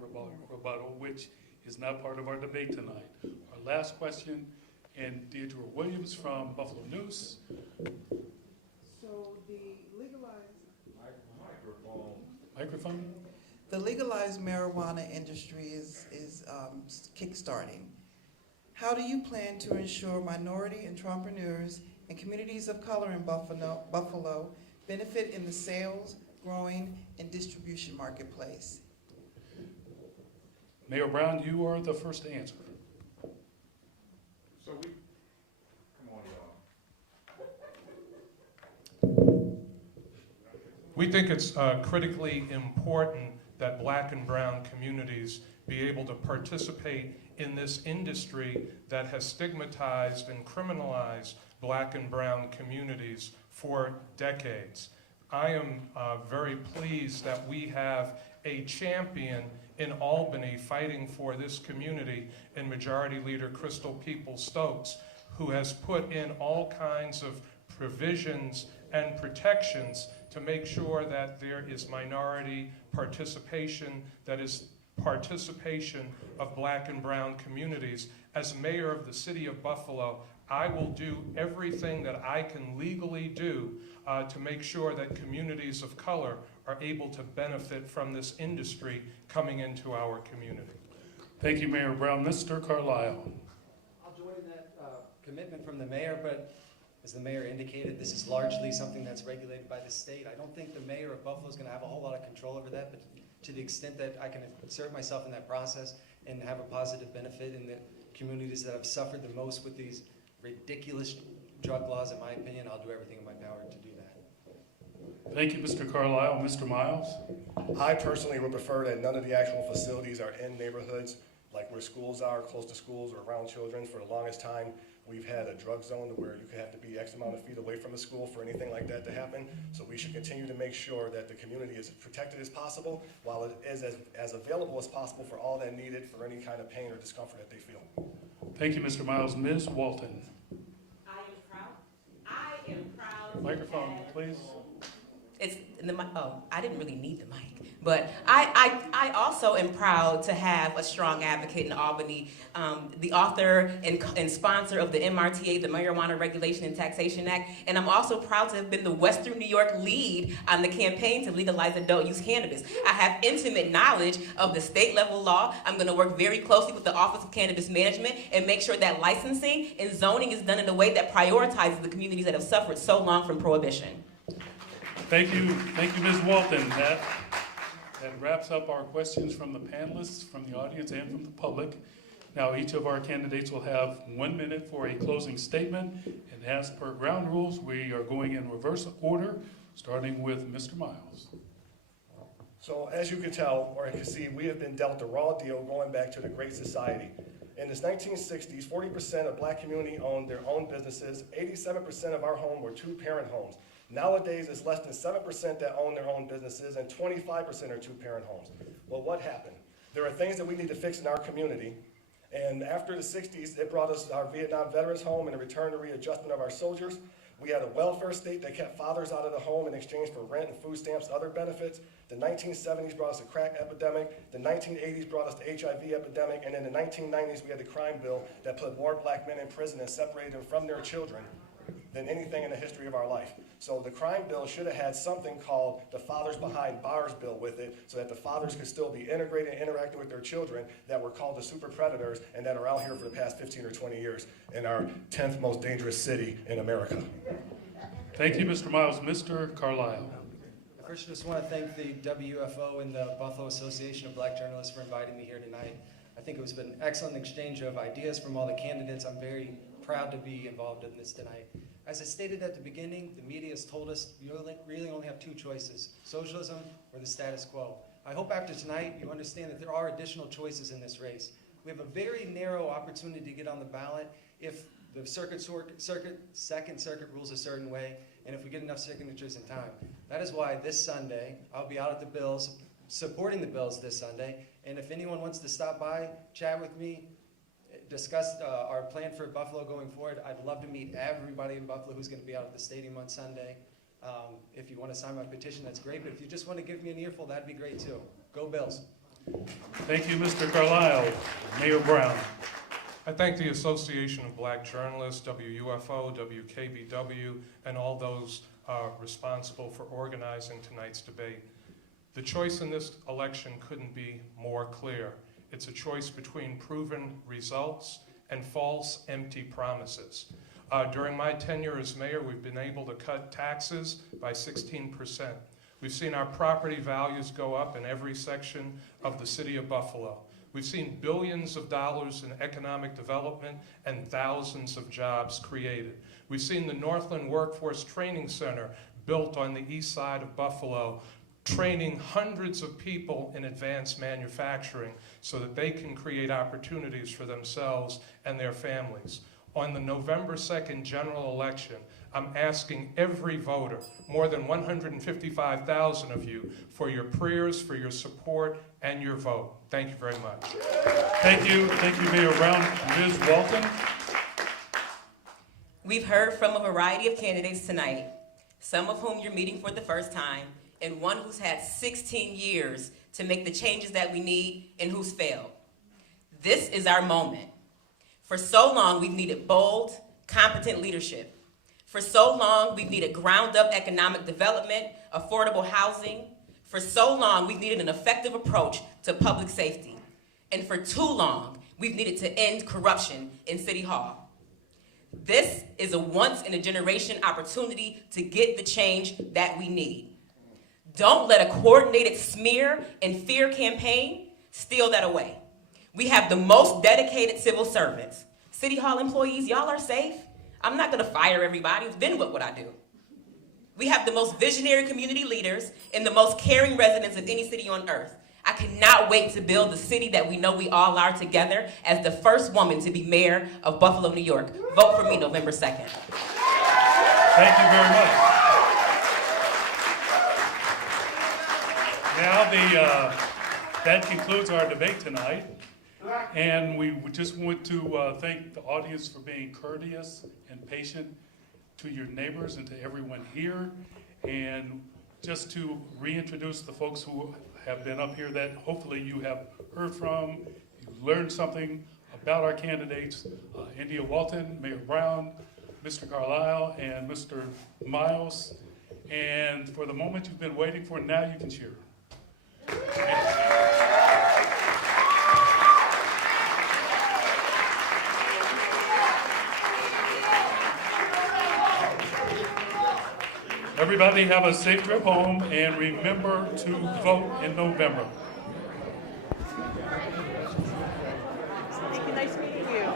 rebuttal, which is not part of our debate tonight. Our last question, and Deidre Williams from Buffalo News. So the legalized Microphone. The legalized marijuana industry is kickstarting. How do you plan to ensure minority entrepreneurs and communities of color in Buffalo benefit in the sales, growing, and distribution marketplace? Mayor Brown, you are the first to answer. So come on, y'all. We think it's critically important that Black and brown communities be able to participate in this industry that has stigmatized and criminalized Black and brown communities for decades. I am very pleased that we have a champion in Albany fighting for this community in Majority Leader Crystal Peoples-Stokes, who has put in all kinds of provisions and protections to make sure that there is minority participation, that is participation of Black and brown communities. As mayor of the city of Buffalo, I will do everything that I can legally do to make sure that communities of color are able to benefit from this industry coming into our community. Thank you, Mayor Brown. Mr. Carlisle. I'll join in that commitment from the mayor, but as the mayor indicated, this is largely something that's regulated by the state. I don't think the mayor of Buffalo is going to have a whole lot of control over that, but to the extent that I can insert myself in that process and have a positive benefit in the communities that have suffered the most with these ridiculous drug laws, in my opinion, I'll do everything in my power to do that. Thank you, Mr. Carlisle. Mr. Miles. I personally would prefer that none of the actual facilities are in neighborhoods like where schools are, close to schools or around children. For the longest time, We've had a drug zone where you could have to be X amount of feet away from the school for anything like that to happen. So we should continue to make sure that the community is as protected as possible, while it is as available as possible for all that need it for any kind of pain or discomfort that they feel. Thank you, Mr. Miles. Ms. Walton. I am proud. Microphone, please. It's the mic. Oh, I didn't really need the mic, but I also am proud to have a strong advocate in Albany, the author and sponsor of the MRTA, the Marijuana Regulation and Taxation Act, and I'm also proud to have been the Western New York lead on the campaign to legalize adult use cannabis. I have intimate knowledge of the state level law. I'm going to work very closely with the Office of Cannabis Management and make sure that licensing and zoning is done in a way that prioritizes the communities that have suffered so long from prohibition. Thank you, Ms. Walton. That wraps up our questions from the panelists, from the audience, and from the public. Now, each of our candidates will have 1 minute for a closing statement, and as per ground rules, we are going in reverse order, starting with Mr. Miles. So as you can tell, or you can see, we have been dealt a raw deal going back to the Great Society. In the 1960s, 40% of black community owned their own businesses. 87% of our home were two-parent homes. Nowadays, it's less than 7% that own their own businesses, and 25% are two-parent homes. Well, what happened? There are things that we need to fix in our community, and after the 60s, it brought us our Vietnam Veterans Home and a return to readjustment of our soldiers. We had a welfare state that kept fathers out of the home in exchange for rent and food stamps and other benefits. The 1970s brought us a crack epidemic. The 1980s brought us the HIV epidemic, and in the 1990s, we had the crime bill that put more black men in prison and separated them from their children than anything in the history of our life. So the crime bill should have had something called the Fathers Behind Bars bill with it, so that the fathers could still be integrated and interacting with their children that were called the super predators and that are out here for the past 15 or 20 years in our 10th most dangerous city in America. Thank you, Mr. Miles. Mr. Carlisle. I first just want to thank the WFO and the Buffalo Association of Black Journalists for inviting me here tonight. I think it was an excellent exchange of ideas from all the candidates. I'm very proud to be involved in this tonight. As I stated at the beginning, the media has told us you really only have two choices, socialism or the status quo. I hope after tonight you understand that there are additional choices in this race. We have a very narrow opportunity to get on the ballot if the Second Circuit rules a certain way, and if we get enough signatures in time. That is why this Sunday, I'll be out at the bills, supporting the bills this Sunday, and if anyone wants to stop by, chat with me, discuss our plan for Buffalo going forward. I'd love to meet everybody in Buffalo who's going to be out at the stadium on Sunday. If you want to sign my petition, that's great, but if you just want to give me an earful, that'd be great too. Go Bills. Thank you, Mr. Carlisle. Mayor Brown. I thank the Association of Black Journalists, WUFO, WKBW, and all those responsible for organizing tonight's debate. The choice in this election couldn't be more clear. It's a choice between proven results and false, empty promises. During my tenure as mayor, we've been able to cut taxes by 16%. We've seen our property values go up in every section of the city of Buffalo. We've seen billions of dollars in economic development and thousands of jobs created. We've seen the Northland Workforce Training Center built on the east side of Buffalo, training hundreds of people in advanced manufacturing so that they can create opportunities for themselves and their families. On the November 2nd general election, I'm asking every voter, more than 155,000 of you, for your prayers, for your support, and your vote. Thank you very much. Thank you, Mayor Brown. Ms. Walton. We've heard from a variety of candidates tonight, some of whom you're meeting for the first time, and one who's had 16 years to make the changes that we need and who's failed. This is our moment. For so long, we've needed bold, competent leadership. For so long, we've needed ground-up economic development, affordable housing. For so long, we've needed an effective approach to public safety. And for too long, we've needed to end corruption in City Hall. This is a once-in-a-generation opportunity to get the change that we need. Don't let a coordinated smear and fear campaign steal that away. We have the most dedicated civil servants. City Hall employees, y'all are safe. I'm not gonna fire everybody, then what would I do? We have the most visionary community leaders and the most caring residents of any city on earth. I cannot wait to build the city that we know we all are together as the first woman to be mayor of Buffalo, New York. Vote for me November 2nd. Thank you very much. Now that concludes our debate tonight. And we just want to thank the audience for being courteous and patient to your neighbors and to everyone here. And just to reintroduce the folks who have been up here that hopefully you have heard from, you learned something about our candidates, India Walton, Mayor Brown, Mr. Carlisle, and Mr. Miles. And for the moment you've been waiting for, now you can cheer. Everybody have a safe trip home, and remember to vote in November. Thank you. Nice meeting you.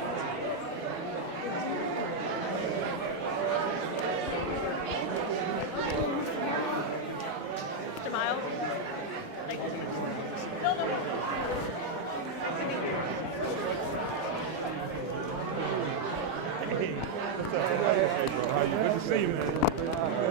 Mr. Miles? Thank you. No. Hey, what's up? Hey, bro. How you? Good to see you, man.